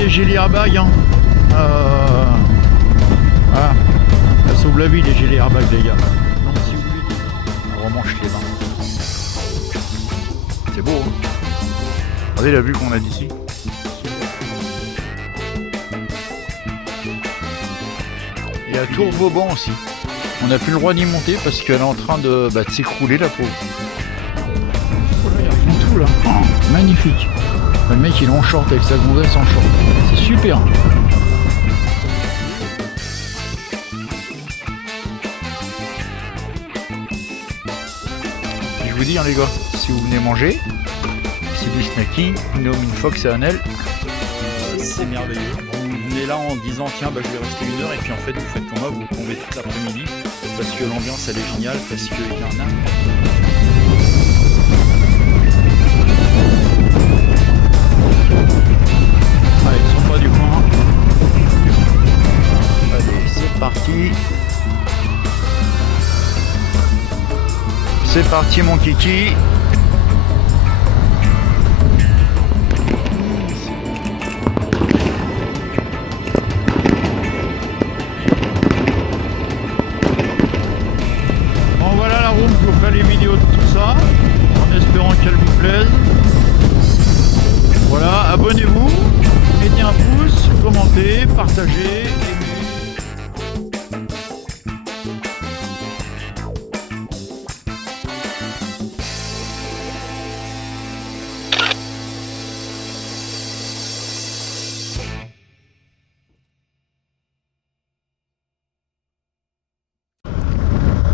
les gilets airbags. Hein. Voilà. Ça sauve la vie les gilets airbags les gars. Donc si vous voulez, on remanche les mains. C'est beau hein. Regardez la vue qu'on a d'ici. Il y a Tour Vauban aussi. On n'a plus le droit d'y monter parce qu'elle est en train de s'écrouler la pauvre. Oh là, ils font tout là. Oh, magnifique. Le mec il est en short avec sa gonzesse en short. C'est super. Je vous dis hein, les gars, si vous venez manger, c'est du snacking, une fox et un L. C'est merveilleux. Vous venez là en disant tiens je vais rester 1 heure et puis en fait vous faites comme moi, vous tombez toute l'après-midi parce que l'ambiance elle est géniale, parce qu'il y en a. Allez, ils sont pas du coin. Allez, c'est parti. C'est parti mon kiki. Bon voilà la room, je vous ferai les vidéos de tout ça, en espérant qu'elles vous plaisent. Voilà, abonnez-vous, mettez un pouce, commentez, partagez.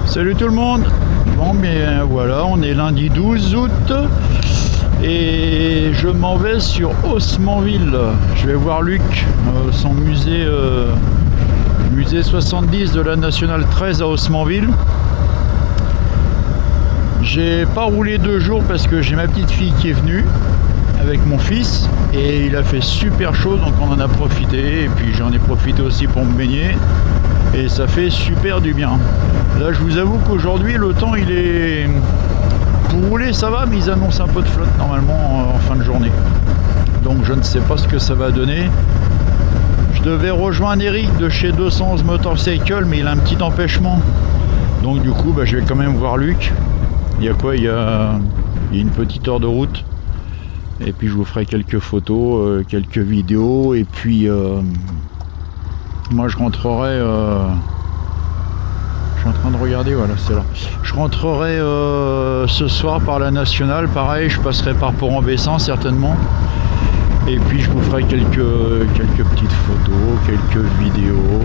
Salut tout le monde. Bon mais voilà, on est lundi 12 août et je m'en vais sur Haussmanville. Je vais voir Luc, son musée, musée 70 de la Nationale 13 à Haussmanville. J'ai pas roulé 2 jours parce que j'ai ma petite fille qui est venue avec mon fils et il a fait super chaud donc on en a profité et puis j'en ai profité aussi pour me baigner. Et ça fait super du bien. Là je vous avoue qu'aujourd'hui le temps il est... Pour rouler ça va mais ils annoncent un peu de flotte normalement en fin de journée. Donc je ne sais pas ce que ça va donner. Je devais rejoindre Eric de chez 211 Motorcycle mais il a un petit empêchement. Donc du coup je vais quand même voir Luc. Il y a quoi? Il y a une petite heure de route. Et puis je vous ferai quelques photos, quelques vidéos et puis... moi je rentrerai, je suis en train de regarder, voilà c'est là. Je rentrerai ce soir par la nationale, pareil je passerai par Port-en-Bessin certainement. Et puis je vous ferai quelques petites photos, quelques vidéos.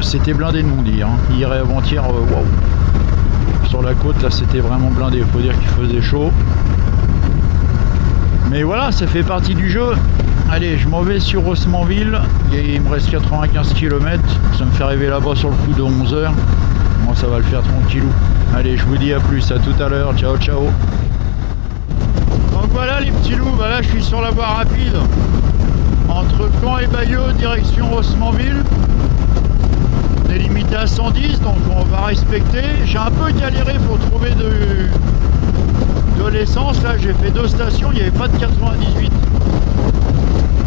C'était blindé de monde hier, hein. Hier et avant-hier, waouh. Sur la côte là c'était vraiment blindé, il faut dire qu'il faisait chaud. Mais voilà, ça fait partie du jeu. Allez, je m'en vais sur Haussmanville, il me reste 95 km, ça me fait arriver là-bas sur le coup de 11 h. Moi ça va le faire tranquillou. Allez, je vous dis à plus, à tout à l'heure, ciao ciao. Donc voilà les petits loups, là je suis sur la voie rapide, entre Caen et Bayeux, direction Haussmanville. On est limité à 110, donc on va respecter. J'ai un peu galéré pour trouver de l'essence, là j'ai fait 2 stations, il n'y avait pas de 98.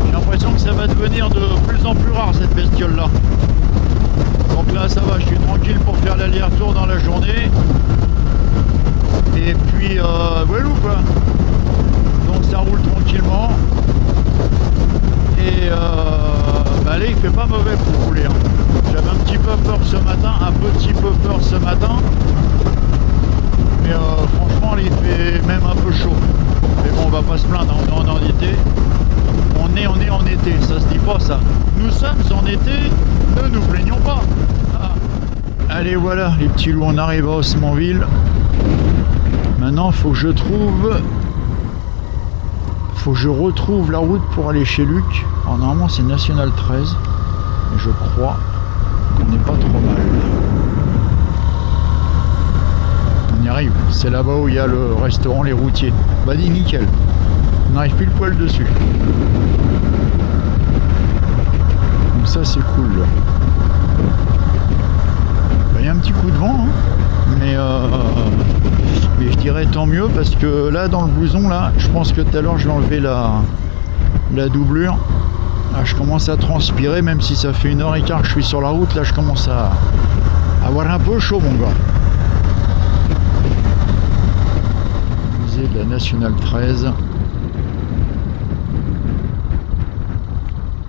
J'ai l'impression que ça va devenir de plus en plus rare cette bestiole là. Donc là ça va, je suis tranquille pour faire l'aller-retour dans la journée. Et puis voilà quoi. Donc ça roule tranquillement. Et là il fait pas mauvais pour rouler. Hein. J'avais un petit peu peur ce matin, mais franchement il fait même un peu chaud. Mais bon on va pas se plaindre, on est en été. On est en été, ça se dit pas ça. Nous sommes en été, ne nous plaignons pas. Ah. Allez voilà les petits loups, on arrive à Haussmanville. Maintenant il faut que je retrouve la route pour aller chez Luc. Alors normalement c'est National 13. Et je crois qu'on n'est pas trop mal. On y arrive, c'est là-bas où il y a le restaurant Les Routiers. Bah dis nickel. On arrive pile poil dessus. Donc ça c'est cool. Il y a un petit coup de vent, hein, mais je dirais tant mieux parce que là dans le blouson là, je pense que tout à l'heure je vais enlever la doublure. Là, je commence à transpirer, même si ça fait 1h15 que je suis sur la route. Là, je commence à avoir un peu chaud, mon gars. Musée de la Nationale 13.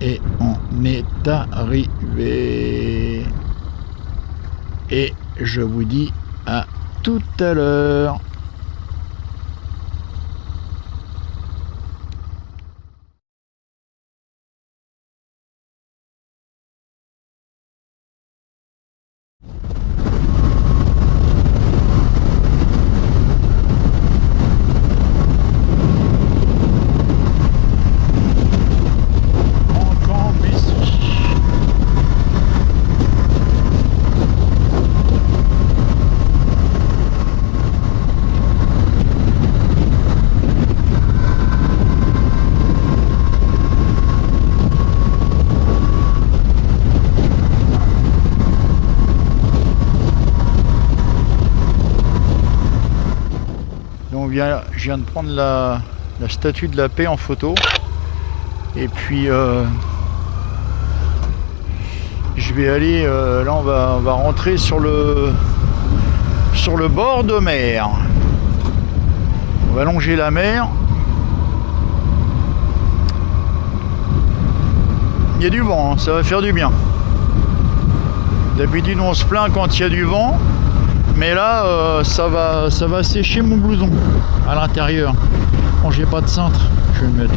Et on est arrivé. Et je vous dis à tout à l'heure. Je viens de prendre la statue de la paix en photo et puis je vais aller là on va rentrer sur le bord de mer. On va longer la mer. Il y a du vent, hein, ça va faire du bien. D'habitude on se plaint quand il y a du vent. Mais là, ça va sécher mon blouson à l'intérieur. Bon, j'ai pas de cintre. Je vais le mettre.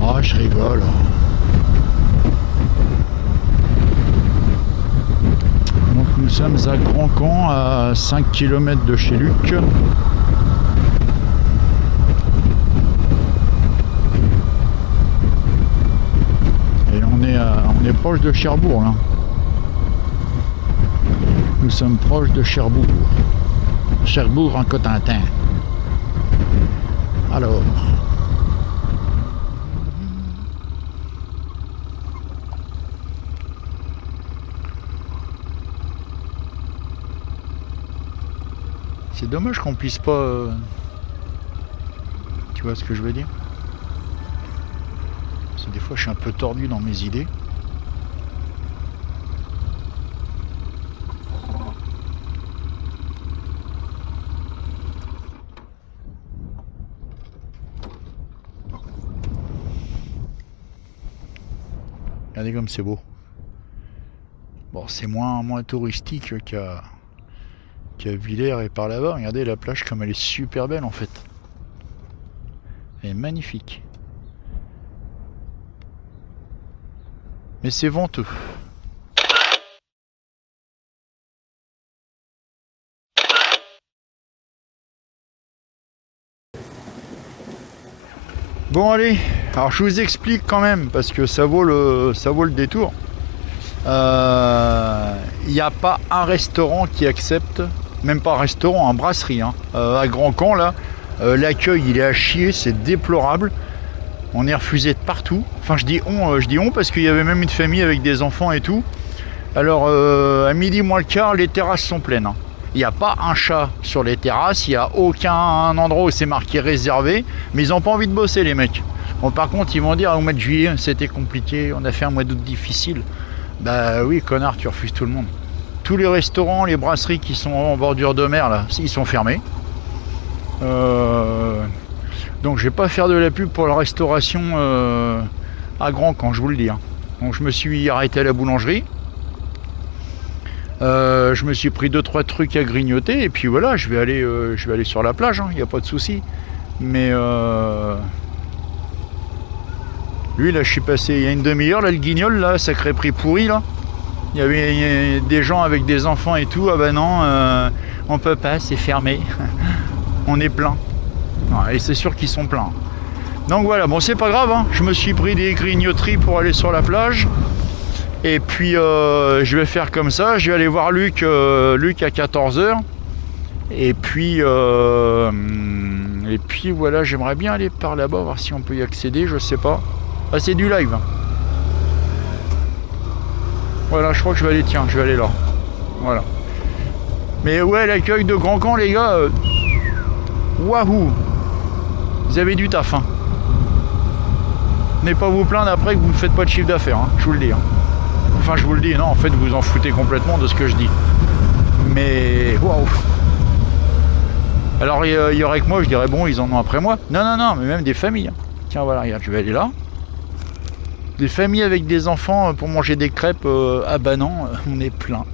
Ah, je rigole. Donc, nous sommes à Grand Camp, à 5 km de chez Luc. Et on est proche de Cherbourg, là. Nous sommes proches de Cherbourg. Cherbourg en Cotentin. Alors. C'est dommage qu'on puisse pas... Tu vois ce que je veux dire? Parce que des fois je suis un peu tordu dans mes idées. Regardez comme c'est beau. Bon, c'est moins touristique qu'à Villers et par là-bas. Regardez la plage comme elle est super belle en fait. Elle est magnifique. Mais c'est venteux. Bon allez, alors je vous explique quand même parce que ça vaut le détour. Il n'y a pas un restaurant qui accepte, même pas un restaurant, un brasserie. Hein. À Grand Camp là, l'accueil il est à chier, c'est déplorable. On est refusé de partout. Enfin je dis on parce qu'il y avait même une famille avec des enfants et tout. Alors à midi moins le quart, les terrasses sont pleines. Hein. Il n'y a pas un chat sur les terrasses, il n'y a aucun endroit où c'est marqué réservé, mais ils n'ont pas envie de bosser les mecs. Bon par contre ils vont dire au mois de juillet c'était compliqué, on a fait un mois d'août difficile. Bah oui connard, tu refuses tout le monde. Tous les restaurants, les brasseries qui sont en bordure de mer là, ils sont fermés. Donc je vais pas faire de la pub pour la restauration à Grand Camp, je vous le dis. Hein. Donc je me suis arrêté à la boulangerie. Je me suis pris 2-3 trucs à grignoter et puis voilà, je vais aller sur la plage, il n'y a pas de souci. Mais lui là, je suis passé il y a une demi-heure là, le Guignol là, sacré prix pourri là. Il y avait des gens avec des enfants et tout. Ah bah non, on peut pas, c'est fermé. On est plein. Et c'est sûr qu'ils sont pleins. Donc voilà, bon c'est pas grave. Hein. Je me suis pris des grignoteries pour aller sur la plage. Et puis je vais faire comme ça, je vais aller voir Luc à 14h. Et puis voilà, j'aimerais bien aller par là-bas, voir si on peut y accéder, je sais pas. Ah c'est du live. Voilà, je crois que je vais aller, tiens, je vais aller là. Voilà. Mais ouais, l'accueil de Grand Camp, les gars, wahou! Vous avez du taf, hein. Venez pas vous plaindre après que vous ne faites pas de chiffre d'affaires, hein, je vous le dis. Hein. Enfin, je vous le dis, non, en fait, vous en foutez complètement de ce que je dis. Mais, waouh. Alors, il y aurait que moi, je dirais, bon, ils en ont après moi. Non, non, non, mais même des familles. Hein. Tiens, voilà, regarde, je vais aller là. Des familles avec des enfants pour manger des crêpes à Banan, on est plein.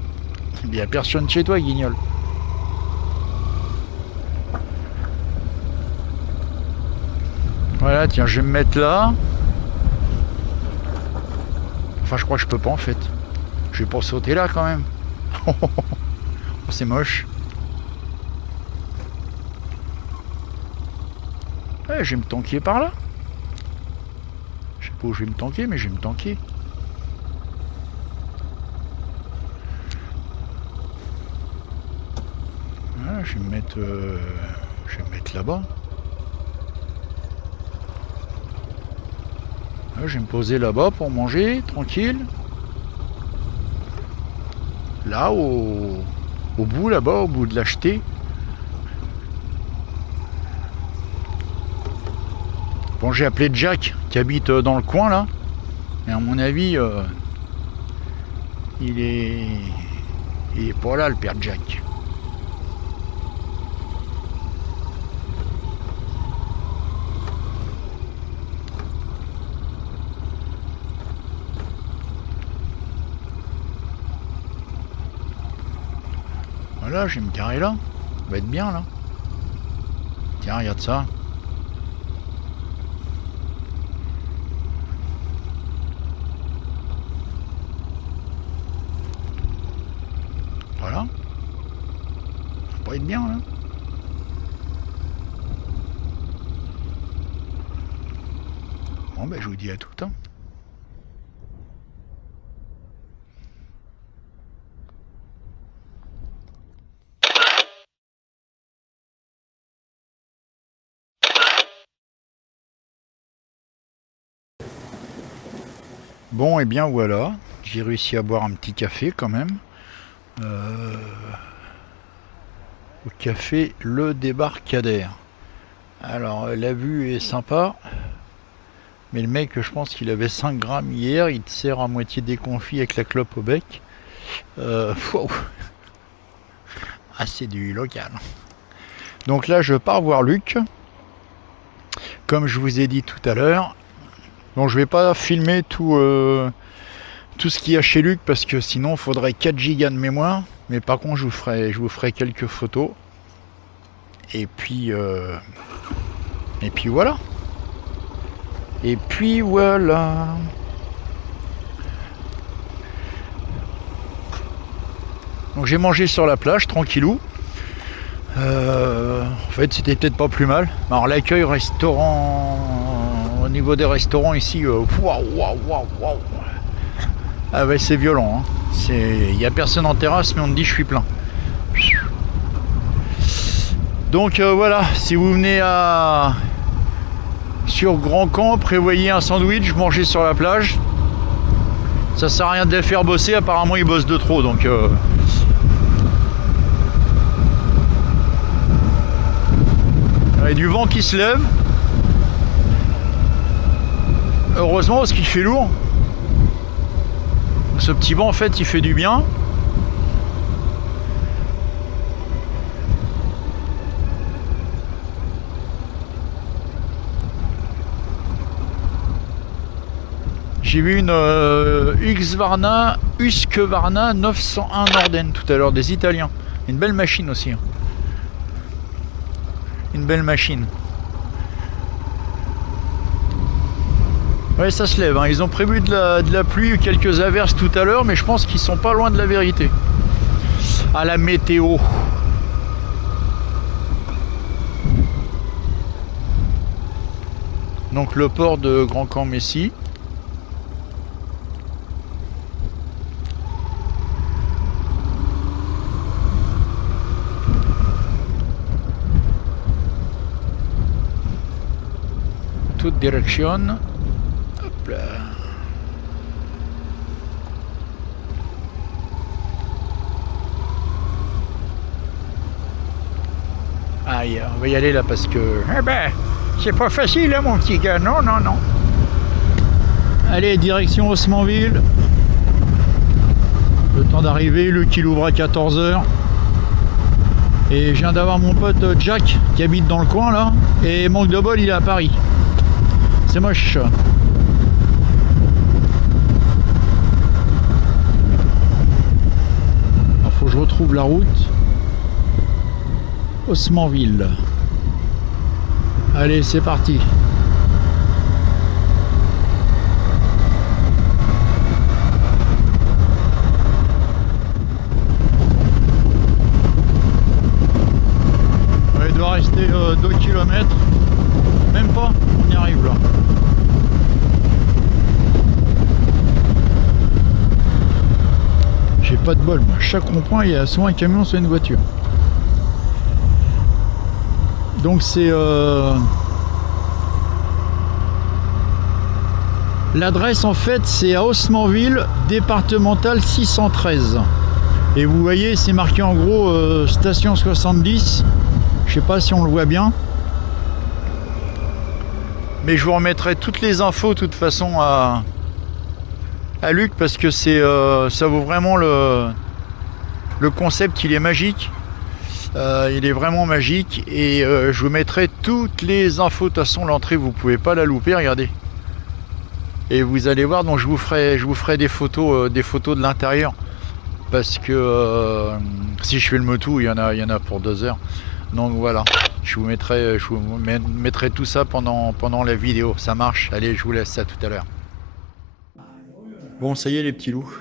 Il n'y a personne chez toi, Guignol. Voilà, tiens, je vais me mettre là. Enfin, je crois que je peux pas en fait. Je vais pas sauter là quand même. Oh, c'est moche. Ouais, je vais me tanker par là. Je sais pas où je vais me tanker, mais je vais me tanker. Voilà, je vais me mettre là-bas. Je vais me poser là-bas pour manger, tranquille. Là, au bout, là-bas, au bout de l'acheter. Bon, j'ai appelé Jack, qui habite dans le coin, là. Mais à mon avis, il est pas là, le père Jack. Voilà, je vais me garer là. Ça va être bien là. Tiens, regarde ça. Voilà. Ça va être bien là. Bon ben je vous dis à tout le temps. Bon, et bien voilà, j'ai réussi à boire un petit café quand même. Au café Le Débarcadère. Alors, la vue est sympa, mais le mec, je pense qu'il avait 5 grammes hier, il te sert à moitié déconfit avec la clope au bec. Wow. Ah, c'est du local. Donc là, je pars voir Luc, comme je vous ai dit tout à l'heure. Donc je vais pas filmer tout ce qu'il y a chez Luc parce que sinon il faudrait 4 gigas de mémoire. Mais par contre je vous ferai quelques photos. Et puis voilà. Et puis voilà. Donc j'ai mangé sur la plage tranquillou. En fait c'était peut-être pas plus mal. Alors l'accueil restaurant, au niveau des restaurants ici, waouh, waouh, waouh, waouh. Ah ouais, c'est violent. Hein. Il n'y a personne en terrasse, mais on te dit je suis plein. Donc voilà, si vous venez sur Grand Camp, prévoyez un sandwich, mangez sur la plage. Ça sert à rien de les faire bosser, apparemment ils bossent de trop. Donc il y a du vent qui se lève. Heureusement parce qu'il fait lourd. Ce petit vent en fait il fait du bien. J'ai vu une Husqvarna 901 Norden tout à l'heure, des Italiens. Une belle machine aussi. Hein. Une belle machine. Ouais, ça se lève, hein. Ils ont prévu de la pluie ou quelques averses tout à l'heure, mais je pense qu'ils sont pas loin de la vérité. À la météo. Donc le port de Grand Camp Messi. Toute direction. Hop là. Aïe, on va y aller là parce que... Eh ben, c'est pas facile hein, mon petit gars, non, non, non. Allez, direction Haussmanville. Le temps d'arriver, Luc il ouvre à 14 h. Et je viens d'avoir mon pote Jack qui habite dans le coin là. Et manque de bol, il est à Paris. C'est moche. Il faut que je retrouve la route. Haussmanville. Allez, c'est parti. Il doit rester 2 km. Même pas, on y arrive là. J'ai pas de bol, moi. Chaque rond-point, il y a soit un camion, soit une voiture. Donc c'est l'adresse en fait c'est à Haussmanville, départementale 613. Et vous voyez c'est marqué en gros station 70. Je sais pas si on le voit bien. Mais je vous remettrai toutes les infos de toute façon à Luc parce que c'est ça vaut vraiment le concept, il est magique. Il est vraiment magique et je vous mettrai toutes les infos. De toute façon l'entrée vous pouvez pas la louper, regardez. Et vous allez voir, donc je vous ferai des photos de l'intérieur. Parce que si je fais le moto, il y en a pour 2 heures. Donc voilà, je vous mettrai tout ça pendant la vidéo. Ça marche, allez je vous laisse ça tout à l'heure. Bon ça y est les petits loups.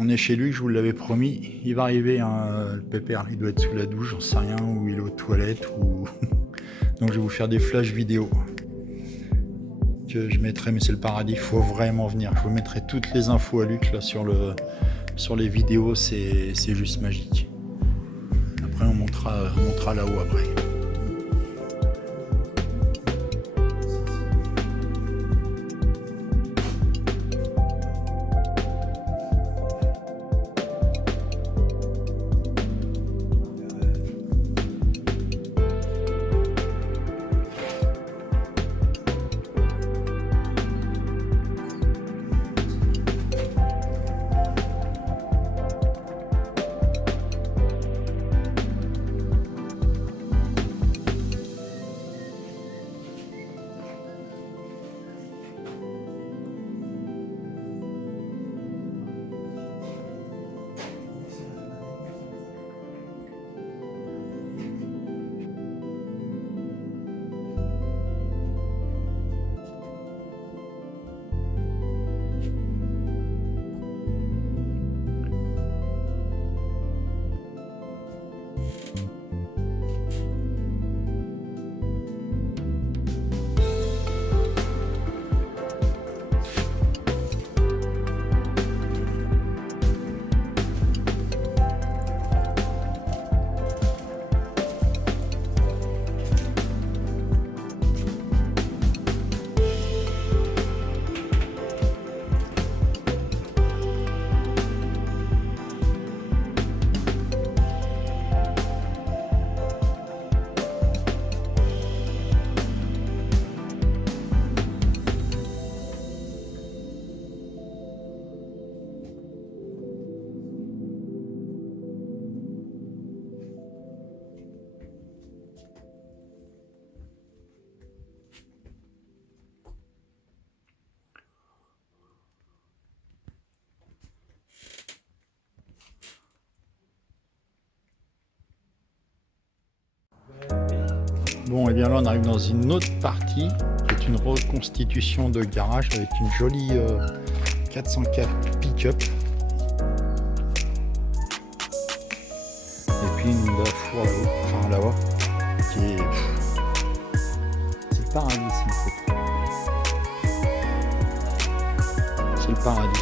On est chez lui, je vous l'avais promis. Il va arriver, le pépère, il doit être sous la douche, j'en sais rien, ou il est aux toilettes, ou... Donc je vais vous faire des flashs vidéo que je mettrai, mais c'est le paradis, il faut vraiment venir. Je vous mettrai toutes les infos à Luc là sur les vidéos, c'est juste magique. Après on montera là-haut après. Bon, et bien là on arrive dans une autre partie qui est une reconstitution de garage avec une jolie 404 pick-up et puis une four là-haut, enfin là-bas, qui est... C'est le paradis ici, c'est le paradis.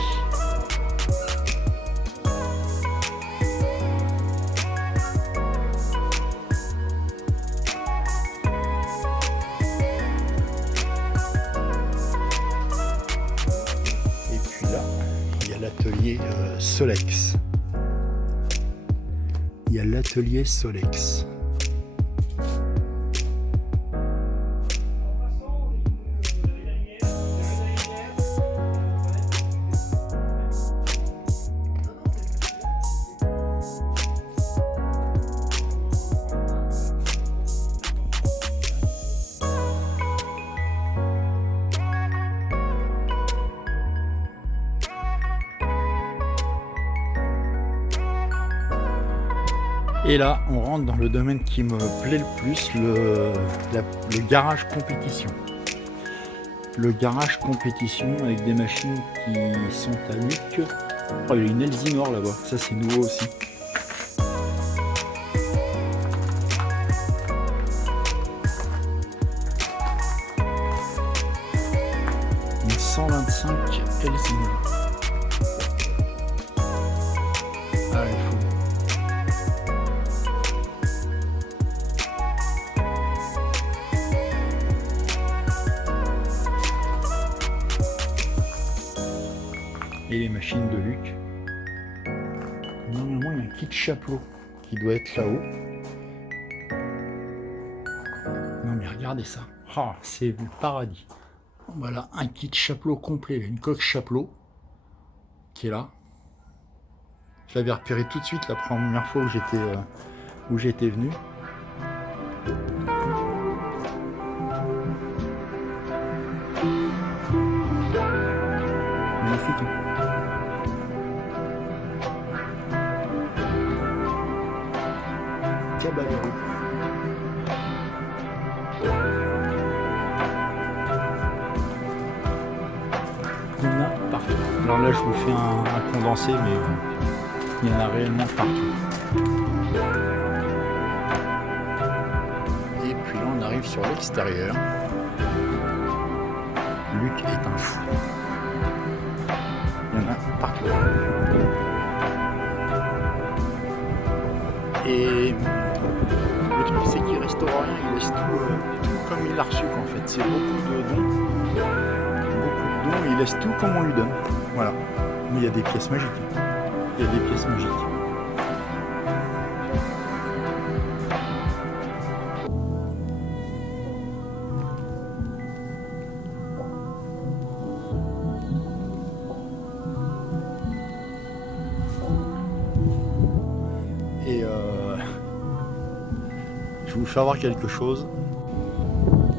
L'atelier Solex. Il y a l'atelier Solex. Et là, on rentre dans le domaine qui me plaît le plus, le garage compétition. Le garage compétition avec des machines qui sont à Luc. Oh, il y a une Elsinore là-bas, ça c'est nouveau aussi. Une 125 Elsinore. Ah, il faut. Et les machines de Luc. Normalement, il y a un kit chapeau qui doit être là-haut. Non, mais regardez ça. Oh, c'est le paradis. Voilà, un kit chapeau complet, une coque chapeau qui est là. Je l'avais repéré tout de suite la première fois où j'étais venu. Magnifique. Hein. Caballero. Il y en a partout. Alors là, je vous fais un condensé, mais il y en a réellement partout. Et puis là, on arrive sur l'extérieur. Luc est un fou. Il y en a partout. Et le truc, c'est qu'il restaure rien, il laisse tout comme il l'a reçu en fait. C'est beaucoup de dons, il laisse tout comme on lui donne. Voilà. Mais il y a des pièces magiques. Il y a des pièces magiques. Et je vais vous faire voir quelque chose.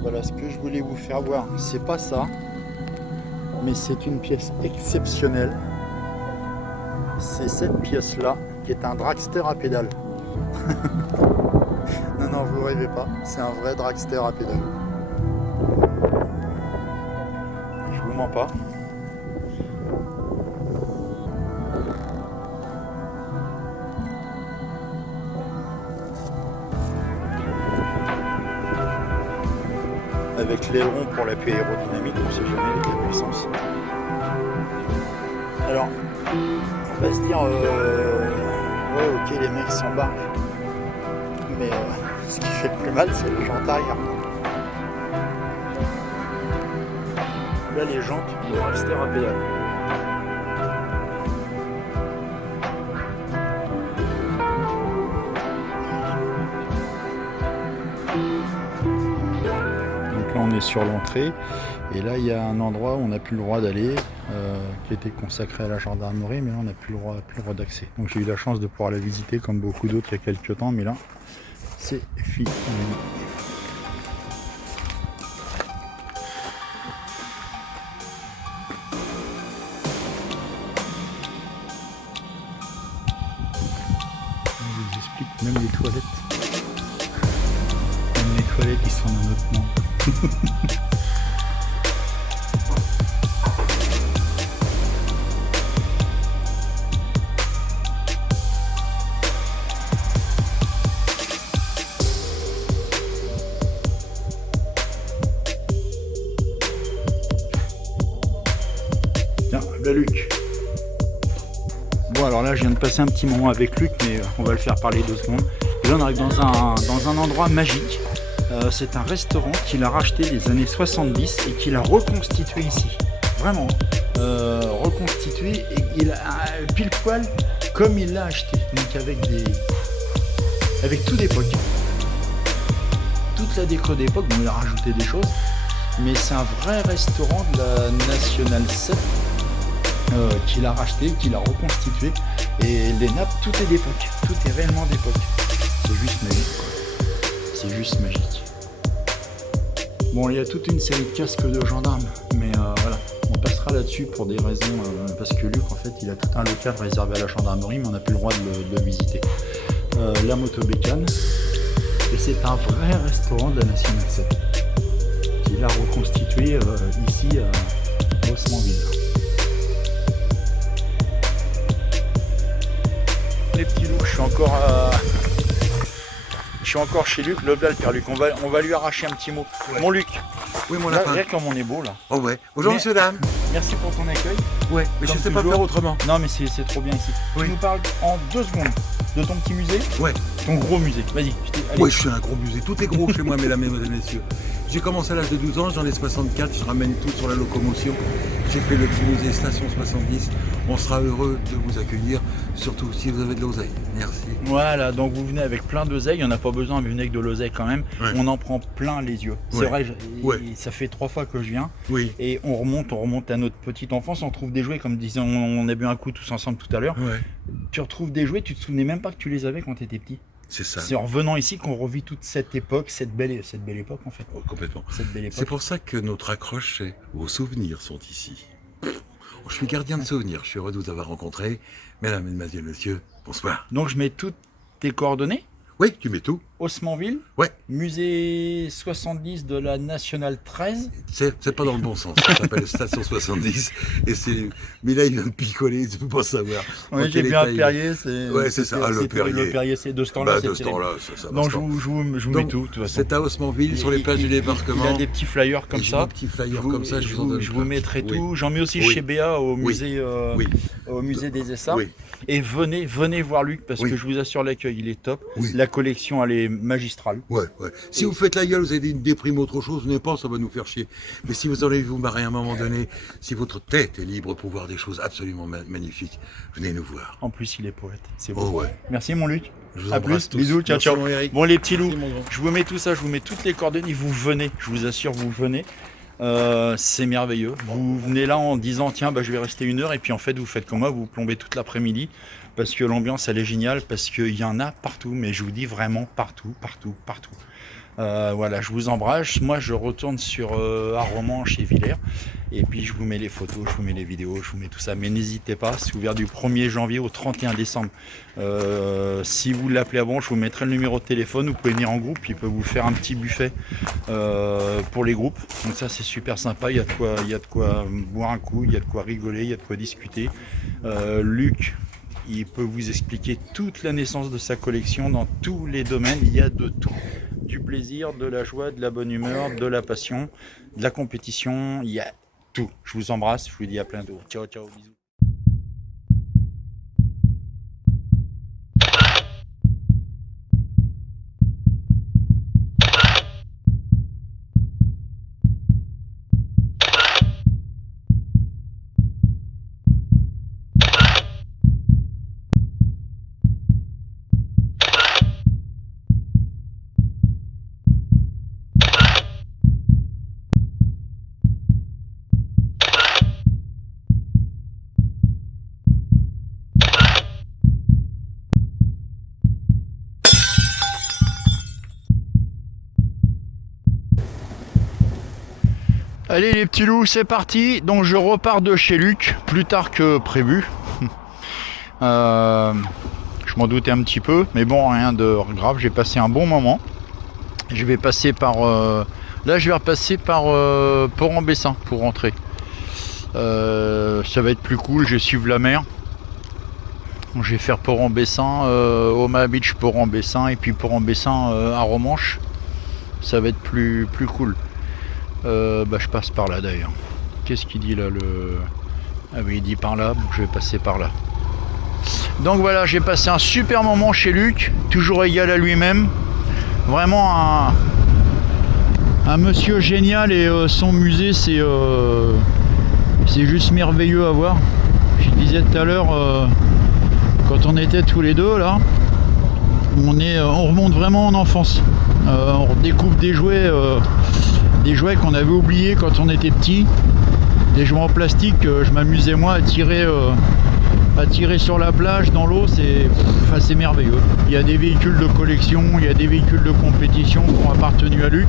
Voilà ce que je voulais vous faire voir. C'est pas ça, mais c'est une pièce exceptionnelle. C'est cette pièce-là qui est un dragster à pédale. Non, vous rêvez pas. C'est un vrai dragster à pédale. Je vous mens pas. Avec l'aileron pour l'appui aérodynamique, on ne sait jamais avec la puissance. Alors, on va se dire, ouais, ok, les mecs s'embarquent, mais ce qui fait le plus mal, c'est les jantes arrière. Là, les jantes, il doivent rester à pédale. On est sur l'entrée et là il y a un endroit où on n'a plus le droit d'aller qui était consacré à la gendarmerie, mais là on n'a plus le droit d'accès. Donc j'ai eu la chance de pouvoir la visiter comme beaucoup d'autres il y a quelques temps, mais là c'est fini. Je vous explique, même les toilettes ils sont dans notre monde. Tiens, là Luc. Bon alors là je viens de passer un petit moment avec Luc, mais on va le faire parler 2 secondes. Et là on arrive dans un endroit magique. C'est un restaurant qu'il a racheté des années 70 et qu'il a reconstitué ici. Vraiment. Reconstitué et il a pile poil comme il l'a acheté. Donc avec tout d'époque. Toute la déco d'époque, bon il a rajouté des choses. Mais c'est un vrai restaurant de la National 7 qu'il a racheté, qu'il a reconstitué. Et les nappes, tout est d'époque. Tout est réellement d'époque. C'est juste magique. C'est juste magique. Bon, il y a toute une série de casques de gendarmes, mais voilà, on passera là-dessus pour des raisons, parce que Luc, en fait, il a tout un local réservé à la gendarmerie, mais on n'a plus le droit de le visiter. la Motobécane. Et c'est un vrai restaurant de la Nationale 7. Il a reconstitué ici à Haussmanville. Les petits loups, je suis encore chez Luc, le Père Luc. On va lui arracher un petit mot. Ouais. Mon Luc. Oui, mon Là, lapin. regarde comme on est beau là. Oh ouais. Bonjour, monsieur, dame. Merci pour ton accueil. Ouais, mais Comme je sais pas toujours. faire autrement. Non, mais c'est trop bien ici. Oui. Tu nous parles en 2 secondes de ton petit musée. Ouais. Ton gros musée. Vas-y. Allez. Ouais, je suis un gros musée. Tout est gros chez moi, mesdames et messieurs. J'ai commencé à l'âge de 12 ans, j'en ai 64, je ramène tout sur la locomotion. J'ai fait le petit musée Station 70. On sera heureux de vous accueillir, surtout si vous avez de l'oseille. Merci. Voilà, donc vous venez avec plein d'oseille, il n'y en a pas besoin, mais vous venez avec de l'oseille quand même. Ouais. On en prend plein les yeux. C'est Ouais. vrai, Ouais. ça fait 3 fois que je viens. Oui. Et on remonte à notre petite enfance, on trouve des jouets, comme disait, on a bu un coup tous ensemble tout à l'heure. Ouais. Tu retrouves des jouets, tu te souvenais même pas que tu les avais quand tu étais petit. C'est ça. C'est en revenant ici qu'on revit toute cette époque, cette belle époque en fait. Oh, complètement. Cette belle C'est époque. pour ça que notre accroche, c'est vos souvenirs sont ici. Je suis gardien de souvenirs, je suis heureux de vous avoir rencontré. Mesdames, mesdemoiselles, messieurs, bonsoir. Donc je mets toutes tes coordonnées. Oui, tu mets tout. Haussmanville, Ouais. musée 70 de la Nationale 13. C'est pas dans le bon sens, ça s'appelle Station 70. Et c'est... Mais là, il vient de picoler, tu peux pas savoir. Oui, En j'ai quel bien état un il est. Perrier. C'est Ouais, c'est ça, le Perrier. Le Perrier, c'est de ce temps-là. Bah, de ce c'était- temps-là, ça Donc marche je pas. vous Donc, mets tout, de toute façon. C'est à Haussmanville, sur les plages du débarquement. Il a des petits flyers comme Et j'ai ça. des petits flyers comme ça, je vous en donne je plein. vous mettrai Oui. tout. J'en mets aussi Oui. chez Béa au Oui. musée, Oui, au musée des Essarts. oui, Et venez voir Luc parce Oui. que je vous assure l'accueil il est top. Oui. La collection elle est magistrale. ouais, ouais. Si vous faites la gueule, vous avez une déprime ou autre chose, venez pas, ça va nous faire chier. Mais si vous allez vous marrer à un moment donné, si votre tête est libre pour voir des choses absolument magnifiques, venez nous voir. En plus il est poète. C'est beau. Oh ouais. Merci mon Luc. Je vous À embrasse plus. tous. Bisous. Ciao Merci, ciao. mon Eric. Bon les petits loups. Merci, mon grand. Je vous mets tout ça. Je vous mets toutes les coordonnées. Vous venez. Je vous assure vous venez. C'est merveilleux. Vous venez là en disant tiens bah, je vais rester 1 heure et puis en fait vous faites comme moi, vous plombez toute l'après-midi parce que l'ambiance elle est géniale, parce qu'il y en a partout, mais je vous dis vraiment partout. Voilà, je vous embrasse. Moi je retourne sur Arromans chez Villers et puis je vous mets les photos, je vous mets les vidéos, je vous mets tout ça. Mais n'hésitez pas, c'est ouvert du 1er janvier au 31 décembre. Si vous l'appelez avant, je vous mettrai le numéro de téléphone. Vous pouvez venir en groupe, il peut vous faire un petit buffet pour les groupes. Donc ça c'est super sympa. Il y a de quoi boire un coup, il y a de quoi rigoler, il y a de quoi discuter. Luc, il peut vous expliquer toute la naissance de sa collection dans tous les domaines. Il y a de tout. Du plaisir, de la joie, de la bonne humeur, de la passion, de la compétition. Il y a tout. Je vous embrasse. Je vous dis à plein d'autres. Ciao, ciao, bisous. Allez les petits loups, c'est parti. Donc je repars de chez Luc, plus tard que prévu. Je m'en doutais un petit peu, mais bon, rien de grave, j'ai passé un bon moment. Je vais passer par... là, je vais repasser par Port-en-Bessin pour rentrer. Ça va être plus cool, je vais suivre la mer. Je vais faire Port-en-Bessin, Omaha Beach, Port-en-Bessin, et puis Port-en-Bessin à Romanche. Ça va être plus cool. Je passe par là d'ailleurs. Qu'est-ce qu'il dit là le... Ah oui, il dit par là, donc je vais passer par là. Donc voilà, j'ai passé un super moment chez Luc, toujours égal à lui-même. Vraiment un monsieur génial, et son musée c'est juste merveilleux à voir. Je disais tout à l'heure, quand on était tous les deux là, on remonte vraiment en enfance. On redécouvre des jouets qu'on avait oubliés quand on était petit. Des jouets en plastique, je m'amusais moi à tirer sur la plage, dans l'eau, c'est merveilleux. Il y a des véhicules de collection, il y a des véhicules de compétition qui ont appartenu à Luc.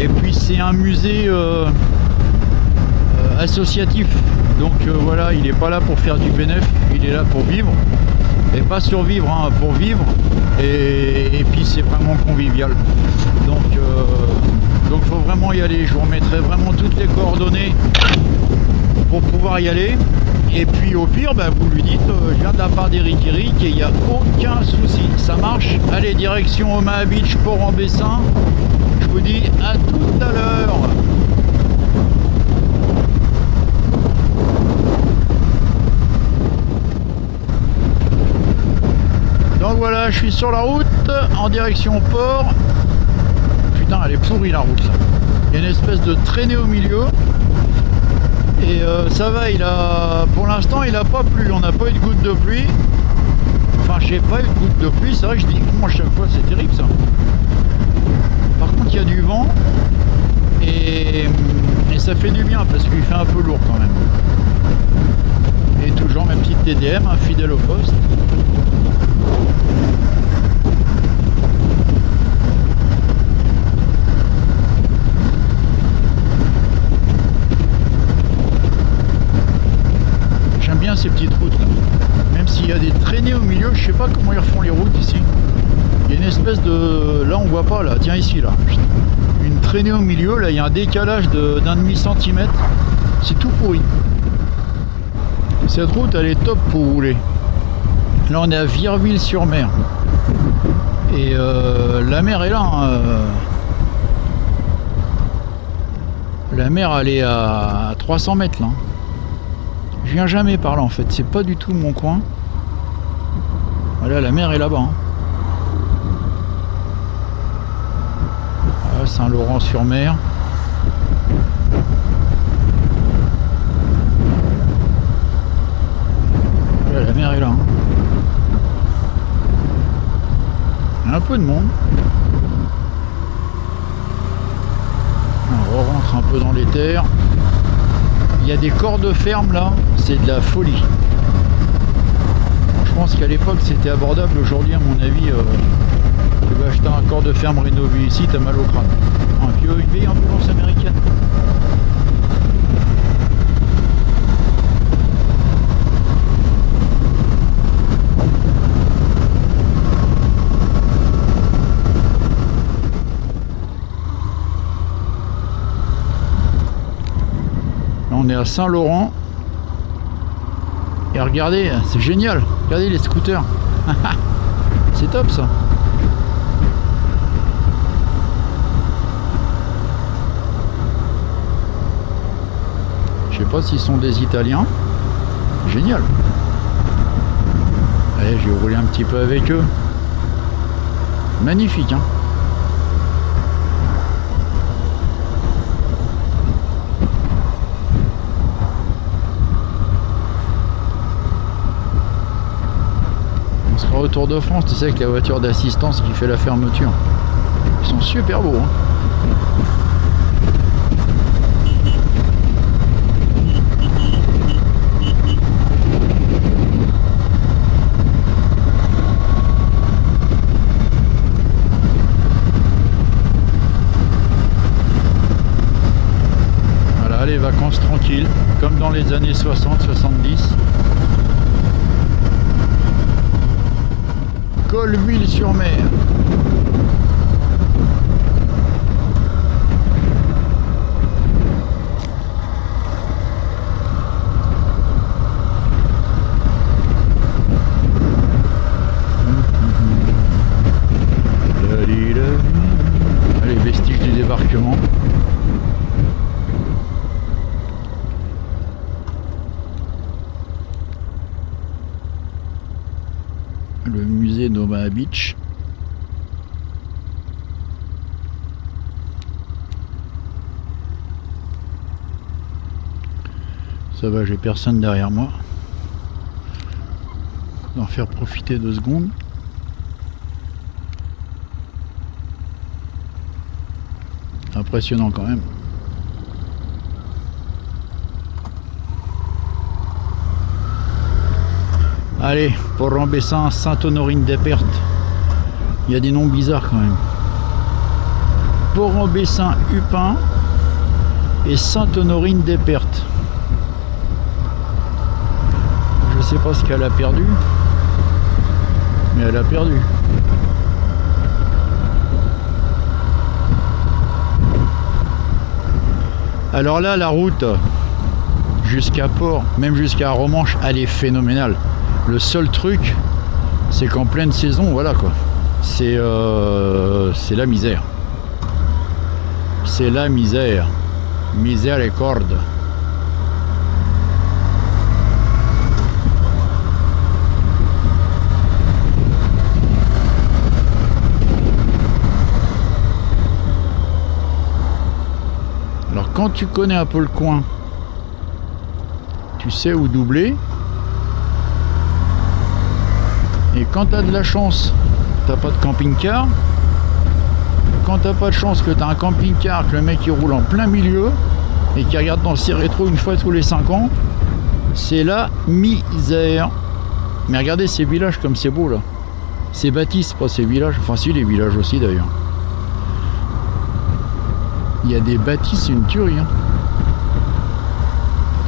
Et puis c'est un musée associatif. Donc voilà, il n'est pas là pour faire du bénéfice, il est là pour vivre. Et pas survivre, hein, pour vivre. Et puis c'est vraiment convivial. Donc faut vraiment y aller. Je vous remettrai vraiment toutes les coordonnées pour pouvoir y aller. Et puis au pire, bah, vous lui dites, je viens de la part d'Eric et il n'y a aucun souci. Ça marche. Allez, direction Omaha Beach, Port-en-Bessin. Je vous dis à tout à l'heure. Donc voilà, je suis sur la route en direction port. Putain, elle est pourrie la route là. Il y a une espèce de traînée au milieu. Et ça va, pour l'instant il a pas plu, on n'a pas eu de goutte de pluie. Enfin, j'ai pas eu de goutte de pluie, c'est vrai que je dis à chaque fois, c'est terrible ça. Par contre, il y a du vent et ça fait du bien parce qu'il fait un peu lourd quand même. Et toujours ma petite TDM, hein, fidèle au poste. J'aime bien ces petites routes là. Même s'il y a des traînées au milieu, je sais pas comment ils refont les routes ici. Il y a une espèce de... Là on voit pas là, tiens ici là. Une traînée au milieu, là il y a un décalage d'un demi-centimètre. C'est tout pourri. Cette route elle est top pour rouler. Là on est à Virville-sur-Mer. Et la mer est là. Hein. La mer elle est à 300 mètres là. Je viens jamais par là en fait, c'est pas du tout mon coin. Voilà, la mer est là-bas. Hein. Voilà, Saint-Laurent-sur-Mer. Voilà, la mer est là. Hein. Il y a un peu de monde. On rentre un peu dans les terres. Il y a des corps de ferme là, c'est de la folie. Je pense qu'à l'époque c'était abordable, aujourd'hui à mon avis, tu vas acheter un corps de ferme rénové ici, t'as mal au crâne. Une vieille ambulance américaine. On est à Saint-Laurent et regardez, c'est génial, regardez les scooters. C'est top ça. Je sais pas s'ils sont des Italiens. Génial. Allez, je vais rouler un petit peu avec eux. Magnifique, hein. Au Tour de France, tu sais, avec la voiture d'assistance qui fait la fermeture. Ils sont super beaux. Hein. Voilà, les vacances tranquilles, comme dans les années 60-70. Colville-sur-Mer. Les vestiges du débarquement. Le musée d'Omaha Beach. Ça va, j'ai personne derrière moi. On va en faire profiter 2 secondes. Impressionnant quand même. Allez, Port-en-Bessin, Sainte-Honorine-des-Pertes. Il y a des noms bizarres quand même. Port-en-Bessin, Upin et Mais elle a perdu. Alors là, la route jusqu'à Port, même jusqu'à Romanche, elle est phénoménale. Le seul truc, c'est qu'en pleine saison, voilà quoi. C'est la misère. C'est la misère. Misère et corde. Alors quand tu connais un peu le coin, tu sais où doubler. Et quand tu as de la chance, t'as pas de camping-car. Quand t'as pas de chance que tu as un camping-car, que le mec il roule en plein milieu et qui regarde dans ses rétros une fois tous les 5 ans, c'est la misère. Mais regardez ces villages comme c'est beau là. Ces bâtisses, pas ces villages. Enfin si, les villages aussi d'ailleurs. Il y a des bâtisses, c'est une tuerie. Hein.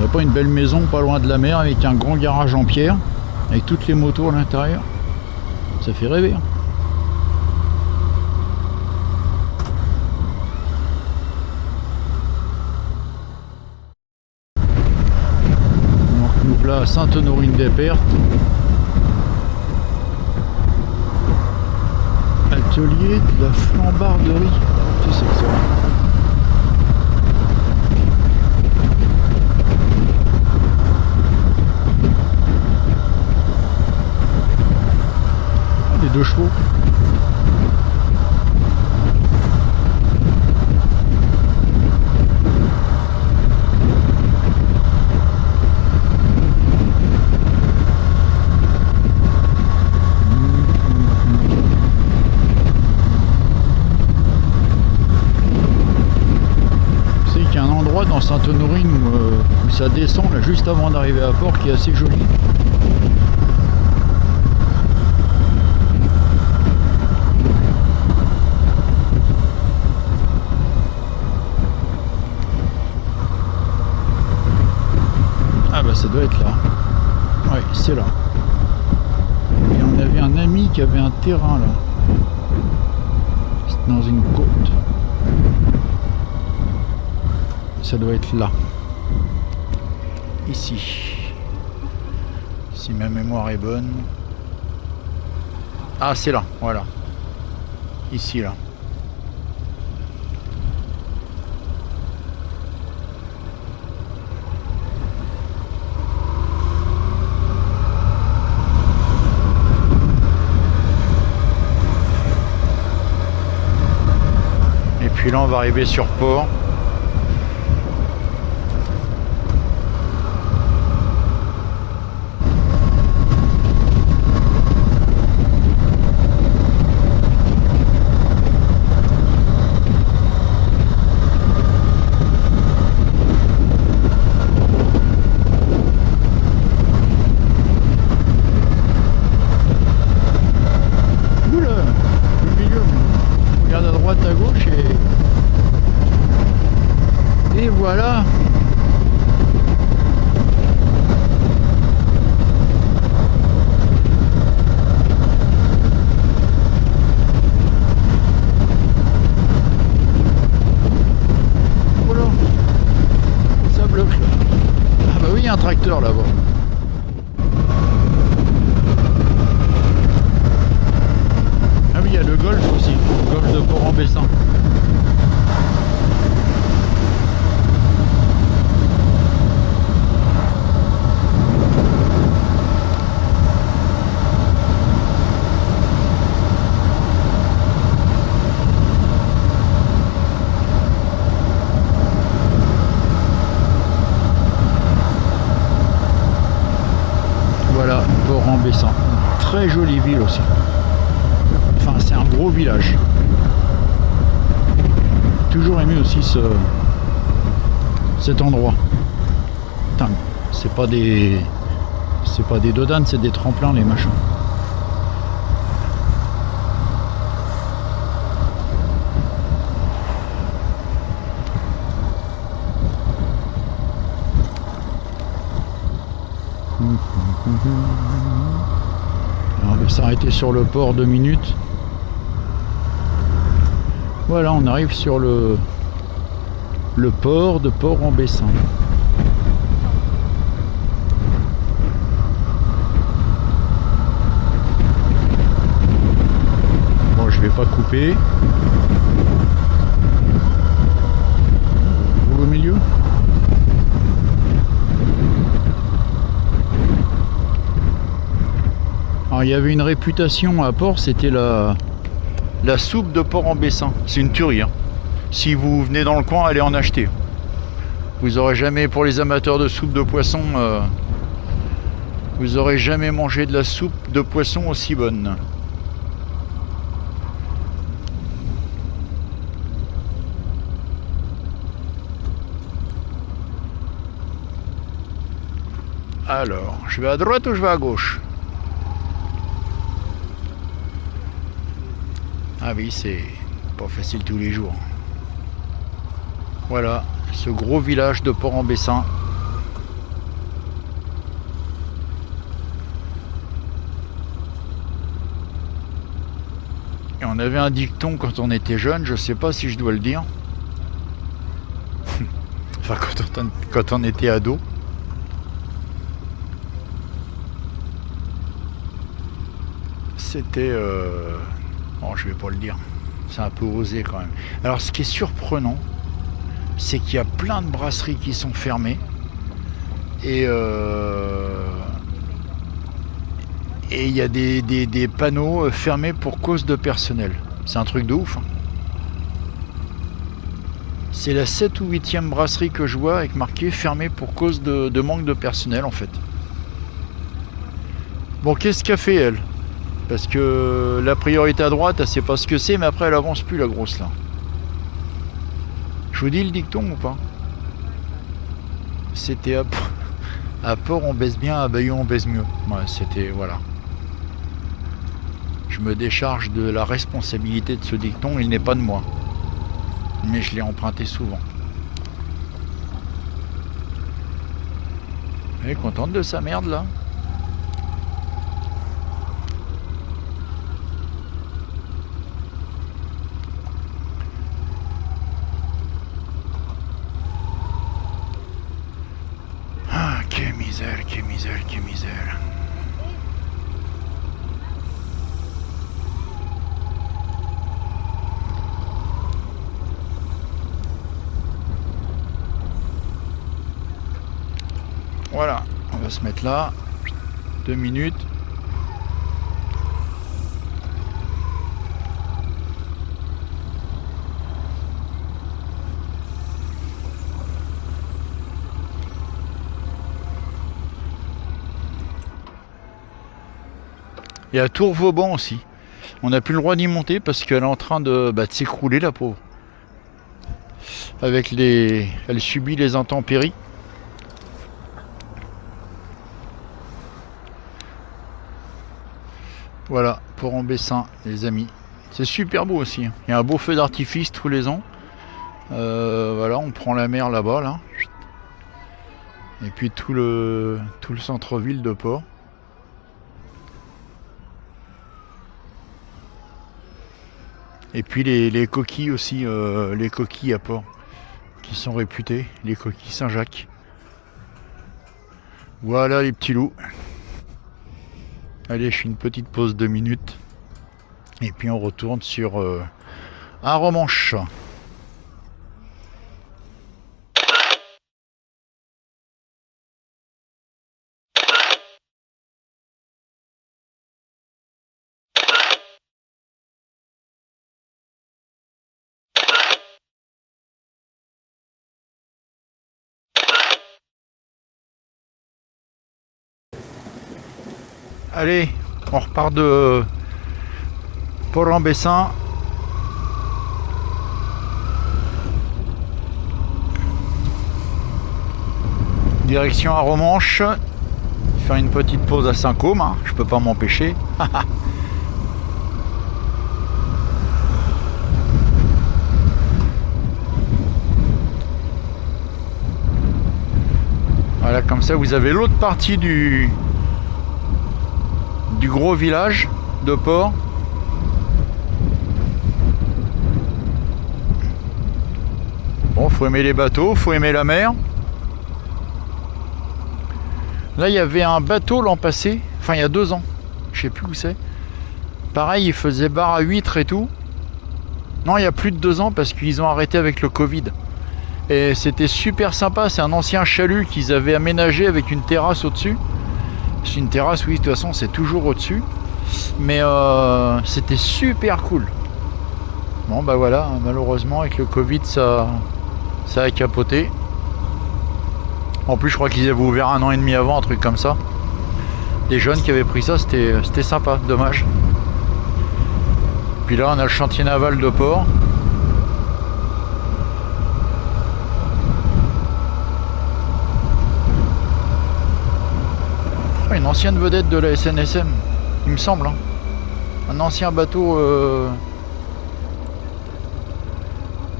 T'as pas une belle maison pas loin de la mer avec un grand garage en pierre, avec toutes les motos à l'intérieur. Ça fait rêver. Hein. On retrouve là Sainte-Honorine-des-Pertes. Atelier de la flambarderie. Qu'est-ce que c'est que ça? Les 2 chevaux. C'est qu'il y a un endroit dans Sainte-Honorine où ça descend là, juste avant d'arriver à Port qui est assez joli. Ça doit être là. Oui, c'est là. Et on avait un ami qui avait un terrain là. C'est dans une côte. Ça doit être là. Ici. Si ma mémoire est bonne. Ah, c'est là, voilà. Ici, là. Puis là on va arriver sur Port. Oula, le milieu, on regarde à droite, à gauche et voilà. Voilà. Ça bloque là. Ah bah oui, il y a un tracteur là-bas. Ah oui, il y a le golf aussi, le golf de Port-en-Bessin. Voilà, Port-en-Bessin. Très jolie ville aussi. Enfin, c'est un gros village. Toujours aimé aussi cet endroit. Putain, c'est pas des dodanes, c'est des tremplins les machins. On va s'arrêter sur le port 2 minutes. Voilà, on arrive sur le port de Port-en-Bessin. Bon, je vais pas couper. Au milieu. Alors, il y avait une réputation à Port, c'était la soupe de Port-en-Bessin. C'est une tuerie. Hein. Si vous venez dans le coin, allez en acheter. Vous aurez jamais, pour les amateurs de soupe de poisson, vous aurez jamais mangé de la soupe de poisson aussi bonne. Alors, je vais à droite ou je vais à gauche? Ah oui, c'est pas facile tous les jours. Voilà, ce gros village de Port-en-Bessin. Et on avait un dicton quand on était jeune, je sais pas si je dois le dire. Enfin, quand on était ado. C'était... Bon, je vais pas le dire. C'est un peu osé quand même. Alors, ce qui est surprenant, c'est qu'il y a plein de brasseries qui sont fermées. Et il y a des panneaux fermés pour cause de personnel. C'est un truc de ouf. Hein. C'est la 7 ou 8e brasserie que je vois avec marqué fermé pour cause de manque de personnel en fait. Bon, qu'est-ce qu'a fait elle? Parce que la priorité à droite, elle sait pas ce que c'est, mais après elle avance plus la grosse là. Je vous dis le dicton ou pas? C'était à Port on baisse bien, à Bayeux on baisse mieux. Ouais, c'était voilà. Je me décharge de la responsabilité de ce dicton, il n'est pas de moi. Mais je l'ai emprunté souvent. Elle est contente de sa merde là? Quelle misère, quelle misère, quelle misère. Voilà, on va se mettre là. 2 minutes. Et à Tour-Vauban aussi. On n'a plus le droit d'y monter parce qu'elle est en train de s'écrouler, la pauvre. Elle subit les intempéries. Voilà, Port-en-Bessin, les amis. C'est super beau aussi. Il y a un beau feu d'artifice tous les ans. Voilà, on prend la mer là-bas, là. Et puis tout le centre-ville de Port. Et puis les coquilles aussi, les coquilles à Port, qui sont réputées, les coquilles Saint-Jacques. Voilà les petits loups. Allez, je fais une petite pause 2 minutes. Et puis on retourne sur Arromanches. Allez, on repart de Port-en-Bessin. Direction Arromanches. Faire une petite pause à Saint-Côme, hein. Je peux pas m'empêcher. Voilà, comme ça vous avez l'autre partie du gros village de port. Bon, faut aimer les bateaux, faut aimer la mer. Là, il y avait un bateau l'an passé, enfin il y a 2 ans, je sais plus où c'est. Pareil, il faisait bar à huîtres et tout. Non, il y a plus de 2 ans parce qu'ils ont arrêté avec le Covid. Et c'était super sympa, c'est un ancien chalut qu'ils avaient aménagé avec une terrasse au-dessus. C'est une terrasse, oui, de toute façon, c'est toujours au-dessus. Mais c'était super cool. Bon, bah voilà, malheureusement, avec le Covid, ça a capoté. En plus, je crois qu'ils avaient ouvert 1 an et demi avant, un truc comme ça. Les jeunes qui avaient pris ça, c'était sympa, dommage. Puis là, on a le chantier naval de port. Une ancienne vedette de la SNSM, il me semble. Hein. Un ancien bateau...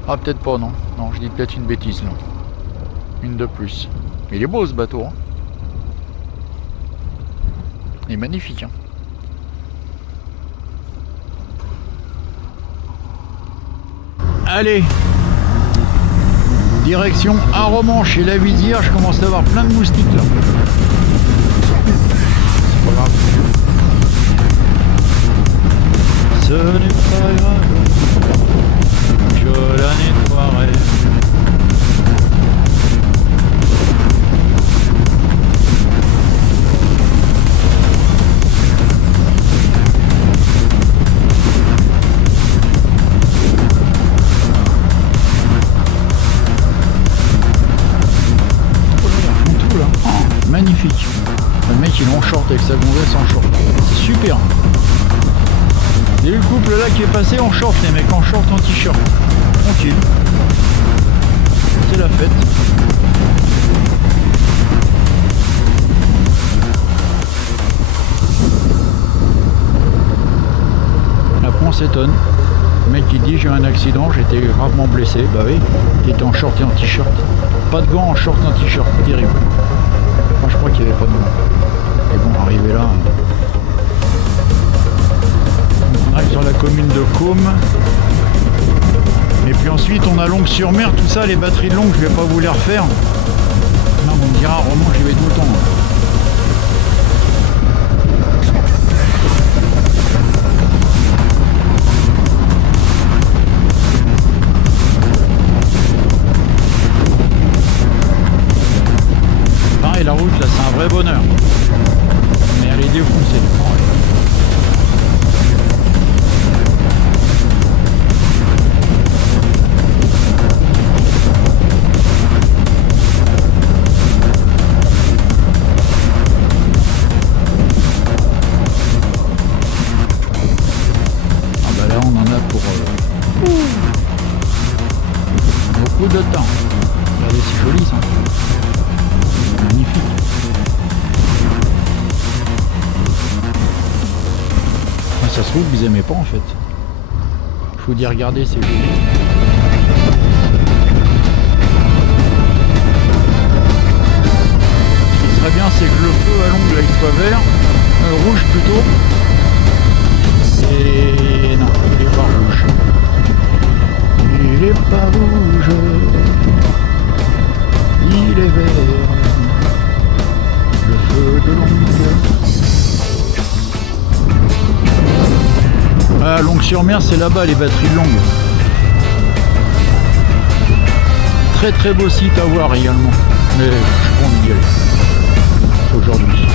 Ah, peut-être pas, non. Non, je dis peut-être une bêtise, là. Une de plus. Il est beau, ce bateau. Hein. Il est magnifique. Hein. Allez, direction Arromanches et la Visière. Je commence à avoir plein de moustiques, là. C'est pas grave. Ce n'est pas grave. Je la nettoierai. Magnifique. Le mec il est en short avec sa gonzesse en short. C'est super. Il y a eu le couple là qui est passé en short, les mecs en short, en t-shirt. Tranquille. C'est la fête. Après on s'étonne. Le mec il dit j'ai eu un accident, j'étais gravement blessé. Bah oui, il était en short et en t-shirt. Pas de gants, en short et en t-shirt. Terrible. Moi je crois qu'il n'y avait pas de gants. Et bon, arrivé là. On arrive sur la commune de Côme. Et puis ensuite on a Longues-sur-Mer, tout ça, les batteries de Longues, je vais pas vous les refaire. Non, on me dira, Roman, j'y vais tout le temps. Pareil, la route là, c'est un vrai bonheur. Mais elle est défoncée. Beaucoup de temps. Regardez, c'est joli ça. Magnifique. Ah, ça se trouve vous aimez pas en fait. Je vous dis regardez, c'est joli. Ce qui serait bien c'est que le feu à Longues là il soit vert, rouge plutôt. Et non, il est pas rouge. Il est pas rouge, il est vert, le feu de Longues. Ah, Longues-sur-Mer, c'est là-bas les batteries de Longues. Très très beau site à voir également, mais je suis pas envie d'y aller aujourd'hui.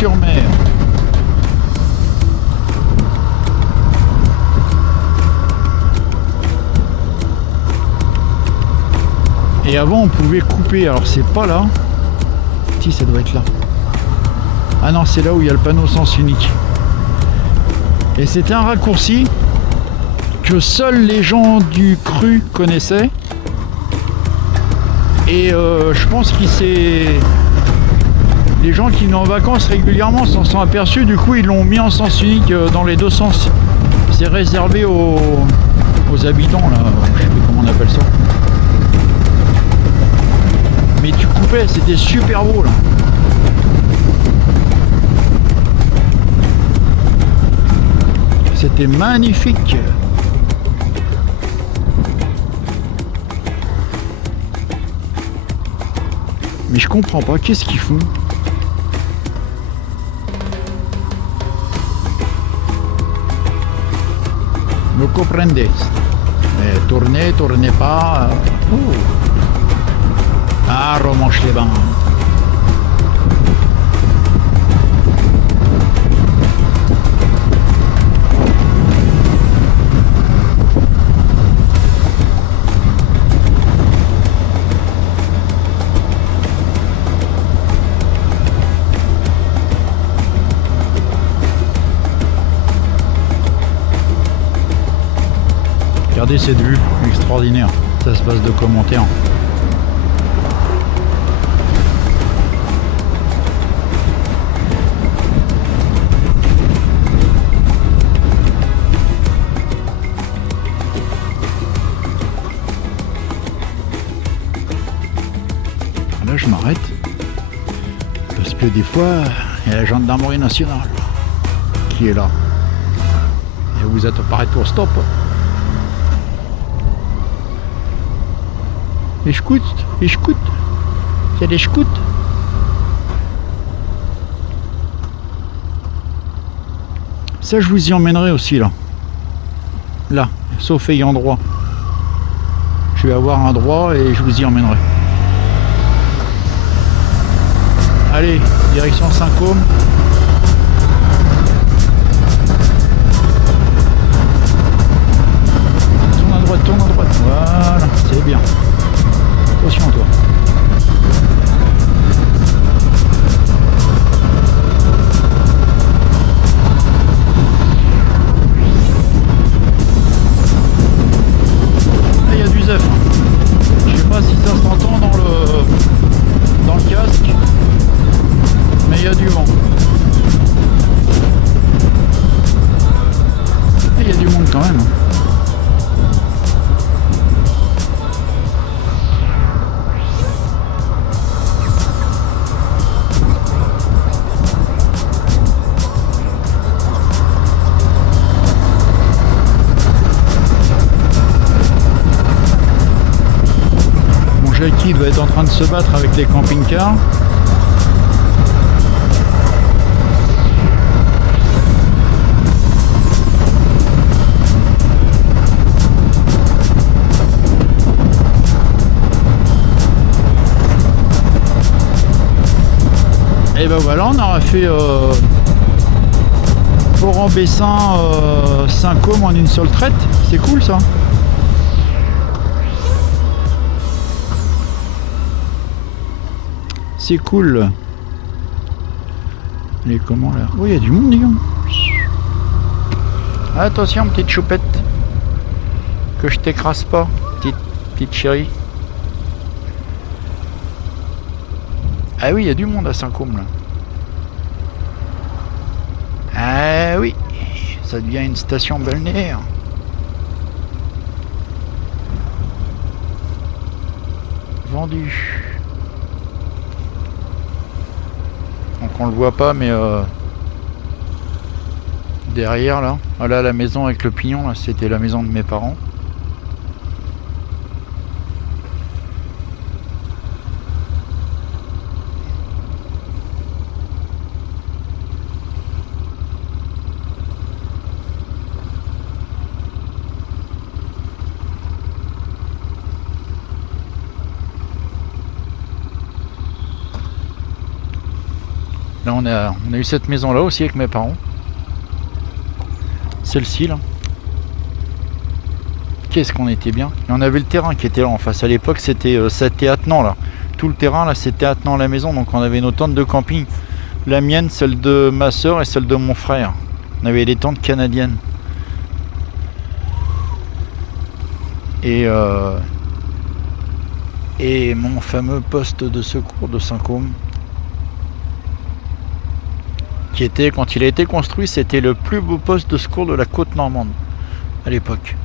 Boulogne-sur-Mer. Et avant on pouvait couper, alors c'est pas là. Si, ça doit être là. Ah non, c'est là où il y a le panneau sens unique. Et c'était un raccourci que seuls les gens du cru connaissaient. Et je pense qu'il s'est... Les gens qui venaient en vacances régulièrement s'en sont aperçus, du coup ils l'ont mis en sens unique dans les deux sens. C'est réservé aux habitants là, je sais plus comment on appelle ça. Mais tu coupais, c'était super beau là. C'était magnifique. Mais je comprends pas, qu'est-ce qu'ils font? Me comprendez? Tournez, tournez pas. Oh. Ah, Romanche-les-Bains. Regardez cette vue extraordinaire, ça se passe de commentaires. Là je m'arrête parce que des fois il y a la gendarmerie nationale qui est là et vous êtes arrêté au stop. Les scouts, c'est des scouts. Ça je vous y emmènerai aussi là. Là, sauf ayant droit. Je vais avoir un droit et je vous y emmènerai. Allez, direction Saint-Côme. Tourne à droite, voilà, c'est bien. Attention à toi. Là, il y a du zef. Je sais pas si ça s'entend dans le casque, mais il y a du vent. Et il y a du monde quand même. Jackie doit être en train de se battre avec les camping-cars. Et ben voilà, on aura fait Foran-Bessin, Saint-Côme en une seule traite. C'est cool ça. C'est cool. Et comment là? Oh, il y a du monde, dis donc. Attention, petite choupette. Que je t'écrase pas, petite chérie. Ah oui, il y a du monde à Saint-Côme là. Ah oui, ça devient une station balnéaire. Vendu. Donc on le voit pas, mais derrière là, voilà la maison avec le pignon là, c'était la maison de mes parents. Là on a eu cette maison là aussi avec mes parents. Celle-ci là. Qu'est-ce qu'on était bien. Et on avait le terrain qui était là en face. À l'époque c'était attenant là. Tout le terrain là c'était attenant à la maison. Donc on avait nos tentes de camping. La mienne, celle de ma soeur et celle de mon frère. On avait des tentes canadiennes. Et mon fameux poste de secours de Saint-Côme, qui était, quand il a été construit, c'était le plus beau poste de secours de la côte normande à l'époque.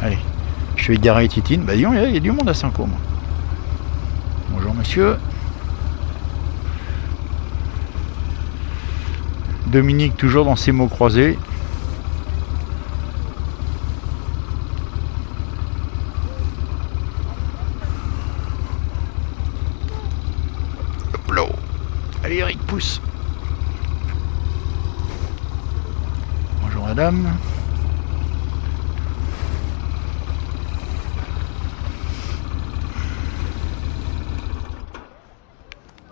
Allez, je vais garer Titine. Bah disons, il y a du monde à Saint-Côme. Bonjour monsieur. Dominique toujours dans ses mots croisés. Hop là. Allez Eric, pousse. Bonjour madame.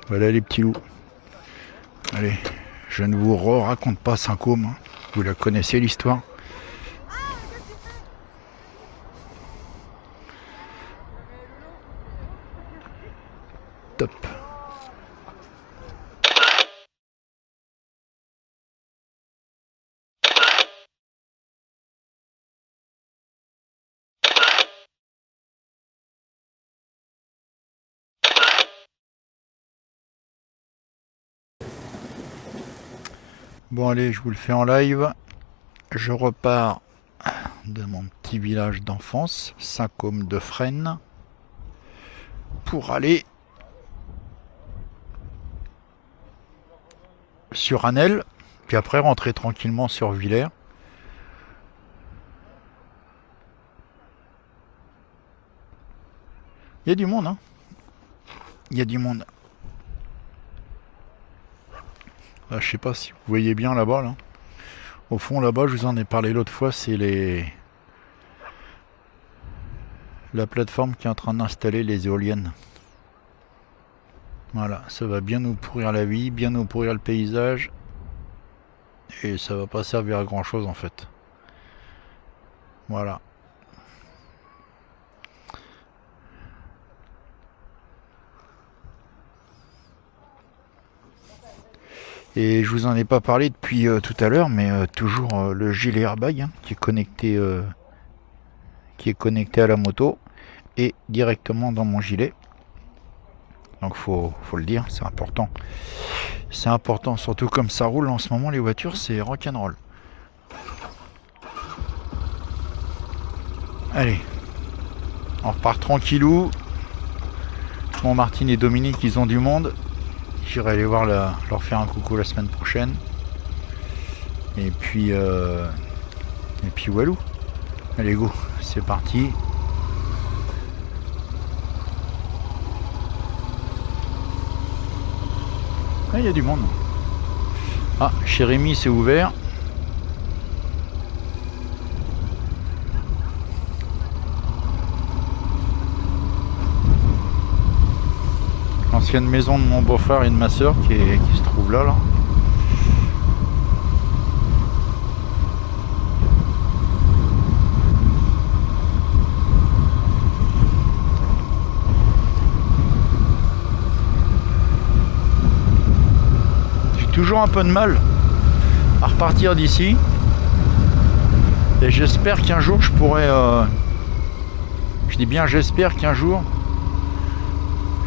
Voilà les petits loups. Allez. Je ne vous raconte pas Saint-Côme, hein. Vous la connaissez l'histoire. Top. Bon allez, je vous le fais en live. Je repars de mon petit village d'enfance, Saint-Côme de Fresnes, pour aller sur Anel, puis après rentrer tranquillement sur Villers. Il y a du monde, hein. Il y a du monde. Là, je sais pas si vous voyez bien là-bas, là. Au fond, là-bas, je vous en ai parlé l'autre fois, c'est la plateforme qui est en train d'installer les éoliennes. Voilà, ça va bien nous pourrir la vie, bien nous pourrir le paysage. Et ça va pas servir à grand chose en fait. Voilà. Et je vous en ai pas parlé depuis tout à l'heure, mais toujours le gilet airbag, hein, qui est connecté à la moto et directement dans mon gilet. Donc faut le dire, c'est important. C'est important, surtout comme ça roule en ce moment les voitures, c'est rock'n'roll. Allez, on repart tranquillou. Bon, Martine et Dominique, ils ont du monde. J'irai aller voir leur faire un coucou la semaine prochaine. Et puis walou. Allez go, c'est parti. Ah, il y a du monde. Ah, chez Rémi c'est ouvert. L'ancienne maison de mon beau-frère et de ma soeur qui se trouve là. J'ai toujours un peu de mal à repartir d'ici. Et j'espère qu'un jour je pourrai... je dis bien j'espère qu'un jour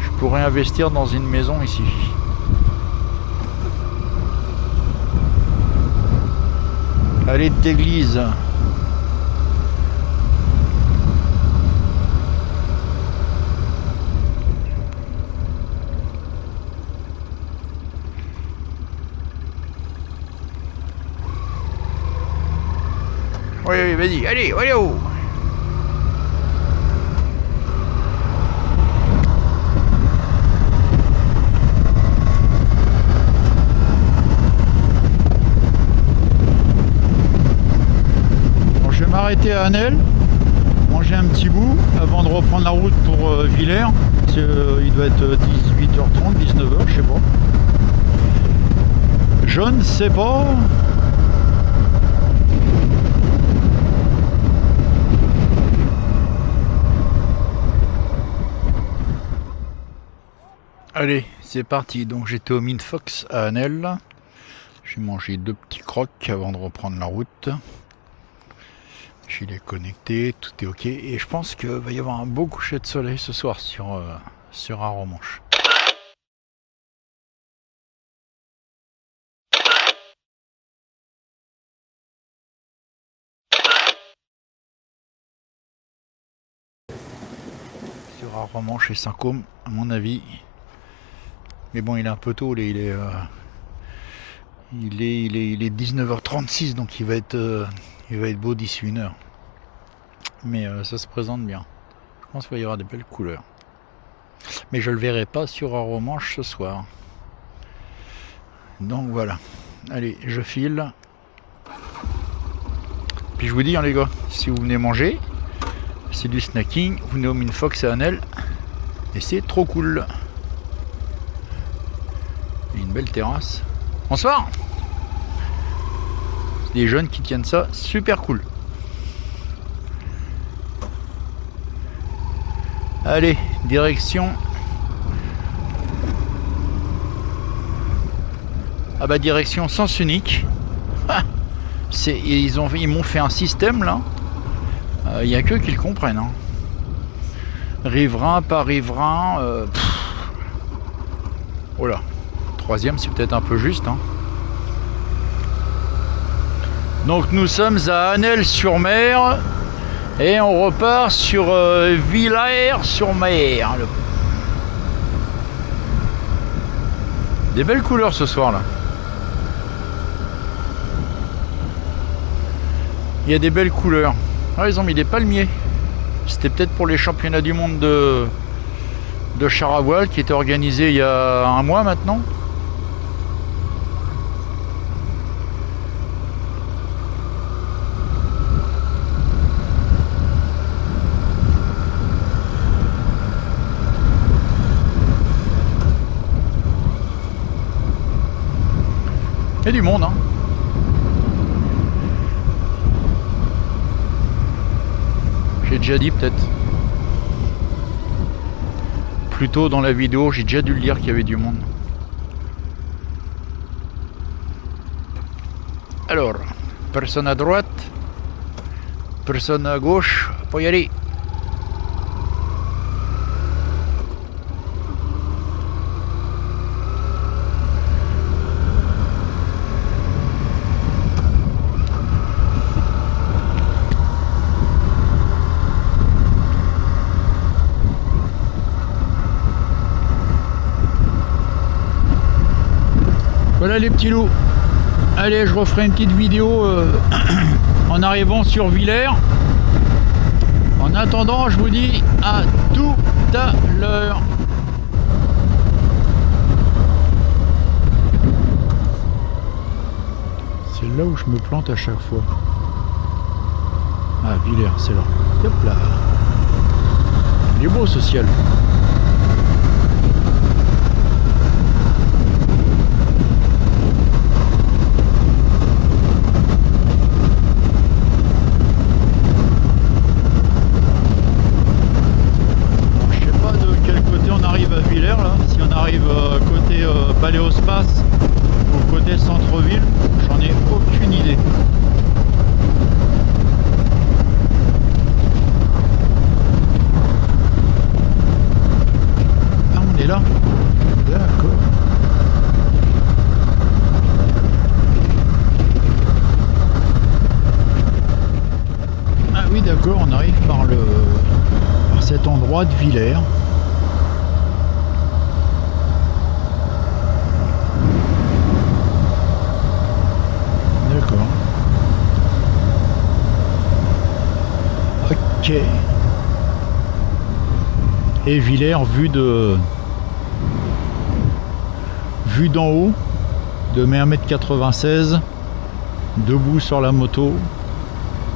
je pourrais investir dans une maison ici. Allée d'église. Oui, vas-y, allez, allez, oh. arrêté à Anel, manger un petit bout avant de reprendre la route pour Villers. Il doit être 18h30, 19h, je sais pas. Je ne sais pas. Allez, c'est parti. Donc j'étais au Minfox à Anel. J'ai mangé 2 petits crocs avant de reprendre la route. Il est connecté, tout est ok. Et je pense qu'il va y avoir un beau coucher de soleil ce soir sur Arromanches. Sur Arromanches et Saint-Côme, à mon avis. Mais bon, il est un peu tôt, il est 19h36, donc il va être beau d'ici 1h. Mais ça se présente bien. Je pense qu'il va y avoir des belles couleurs. Mais je le verrai pas sur Arromanches ce soir. Donc voilà. Allez, je file. Puis je vous dis, hein, les gars, si vous venez manger, c'est du snacking, vous venez au Minfox à Anel, et c'est trop cool. Et une belle terrasse. Bonsoir. Des jeunes qui tiennent ça, super cool. Allez, direction. Ah bah direction sens unique. Ah, ils m'ont fait un système là. Il n'y a que qui le comprennent. Hein. Riverain par riverain. Oh là. 3e, c'est peut-être un peu juste. Hein. Donc nous sommes à Anel-sur-Mer et on repart sur Villers-sur-Mer. Des belles couleurs ce soir là. Il y a des belles couleurs. Ah, ils ont mis des palmiers. C'était peut-être pour les championnats du monde de char à voile qui étaient organisés il y a un mois maintenant. Il y a du monde, hein. J'ai déjà dit peut-être. Plus tôt dans la vidéo, j'ai déjà dû le dire qu'il y avait du monde. Alors, personne à droite, personne à gauche, faut y aller. Voilà les petits loups. Allez, je referai une petite vidéo en arrivant sur Villers. En attendant, je vous dis à tout à l'heure. C'est là où je me plante à chaque fois. Ah, Villers, c'est là. Hop là. Il est beau ce ciel. Côté Paléospace ou côté centre-ville, j'en ai aucune idée. Ah, on est là. D'accord. Ah oui, d'accord, on arrive par cet endroit de Villers. Ok. Et Villers vue d'en haut de mes 1m96, debout sur la moto,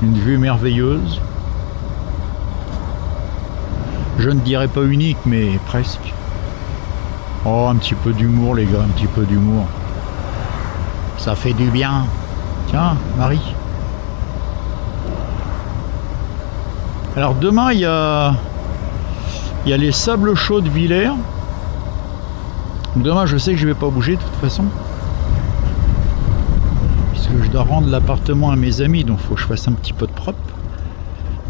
Une vue merveilleuse. Je ne dirais pas unique, mais presque. Oh, un petit peu d'humour, les gars, un petit peu d'humour. Ça fait du bien. Tiens, Marie. Alors demain, il y a les sables chauds de Villers. Demain, je sais que je vais pas bouger de toute façon. Puisque je dois rendre l'appartement à mes amis, donc il faut que je fasse un petit peu de propre.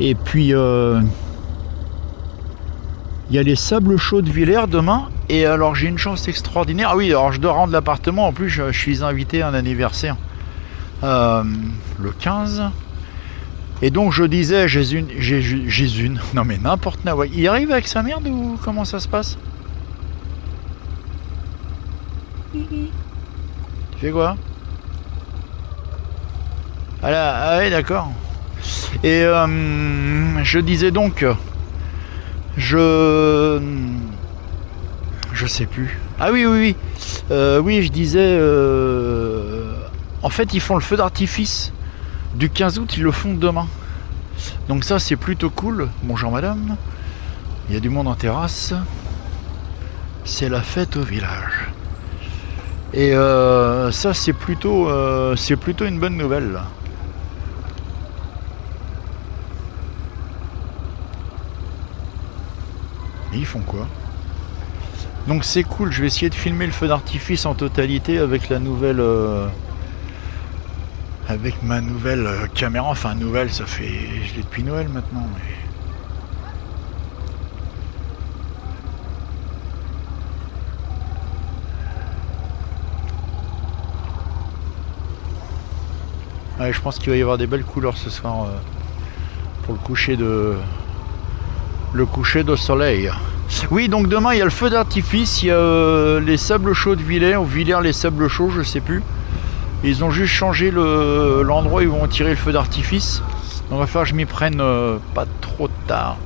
Et puis, il y a les sables chauds de Villers demain. Et alors, j'ai une chance extraordinaire. Ah oui, alors je dois rendre l'appartement. En plus, je suis invité à un anniversaire le 15. Et donc, je disais, Jésus, non mais n'importe quoi. Il arrive avec sa merde ou comment ça se passe? Tu fais quoi? Ah oui, d'accord. Et je disais donc, je sais plus. Ah oui, oui, oui. Oui, je disais, en fait, ils font le feu d'artifice du 15 août, ils le font demain. Donc ça, c'est plutôt cool. Bonjour madame. Il y a du monde en terrasse. C'est la fête au village. Et ça, c'est plutôt une bonne nouvelle, là. Et ils font quoi? Donc c'est cool, je vais essayer de filmer le feu d'artifice en totalité avec la nouvelle avec ma nouvelle caméra. Enfin nouvelle, ça fait, je l'ai depuis Noël maintenant, mais... Ouais, je pense qu'il va y avoir des belles couleurs ce soir pour le coucher de soleil. Oui, donc demain il y a le feu d'artifice, il y a les sables chauds de Villers, ou Villers les sables chauds, je sais plus. Ils ont juste changé l'endroit où ils vont tirer le feu d'artifice. Donc il va falloir que je m'y prenne pas trop tard.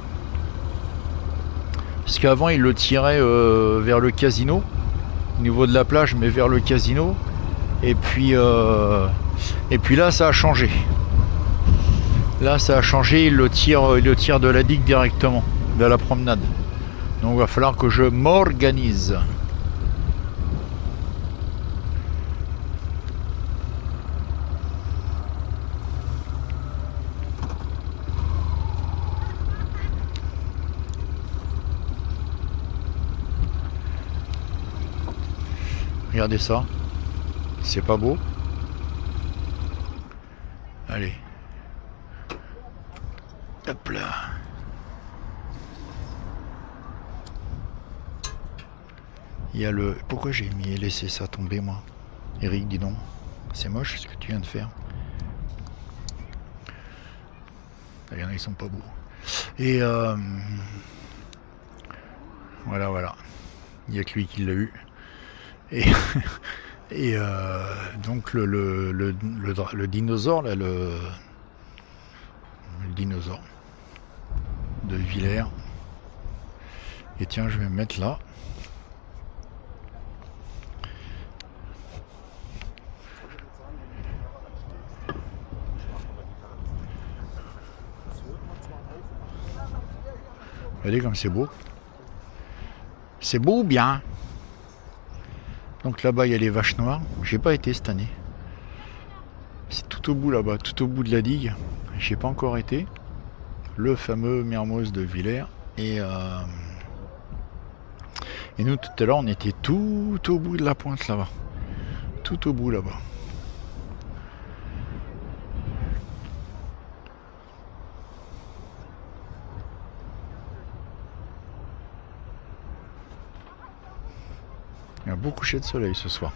Parce qu'avant ils le tiraient vers le casino, au niveau de la plage, mais vers le casino. Et puis là ça a changé. Là ça a changé, ils le tirent de la digue directement, de la promenade. Donc il va falloir que je m'organise. Regardez ça. C'est pas beau? Allez. Hop là. Il y a le... Pourquoi j'ai laissé ça tomber, moi? Eric, dis donc. C'est moche ce que tu viens de faire. Il y en a, ils sont pas beaux. Et voilà, voilà. Il n'y a que lui qui l'a eu. Et, et donc le dinosaure, là, le dinosaure de Villers. Et tiens, je vais me mettre là. Regardez comme c'est beau. C'est beau ou bien? Donc là-bas, il y a les vaches noires. J'ai pas été cette année. C'est tout au bout là-bas, tout au bout de la digue. J'ai pas encore été. Le fameux Mermoz de Villers. Et nous, tout à l'heure, on était tout au bout de la pointe là-bas. Tout au bout là-bas. Il y a un beau coucher de soleil ce soir.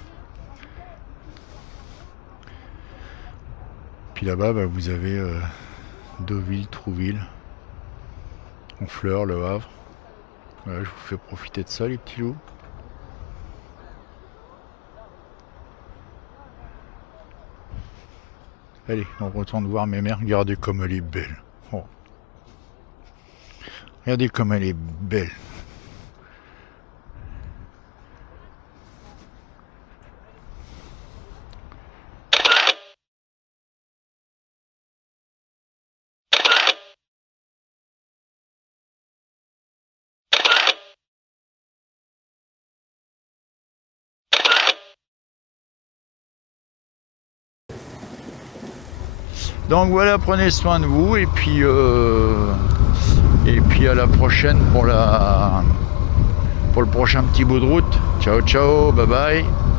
Puis là-bas, bah, vous avez Deauville, Trouville, Honfleur, Le Havre. Voilà, je vous fais profiter de ça, les petits loups. Allez, on retourne voir mes mères. Regardez comme elle est belle. Oh. Regardez comme elle est belle. Donc voilà, prenez soin de vous et puis à la prochaine pour le prochain petit bout de route. Ciao ciao, bye bye.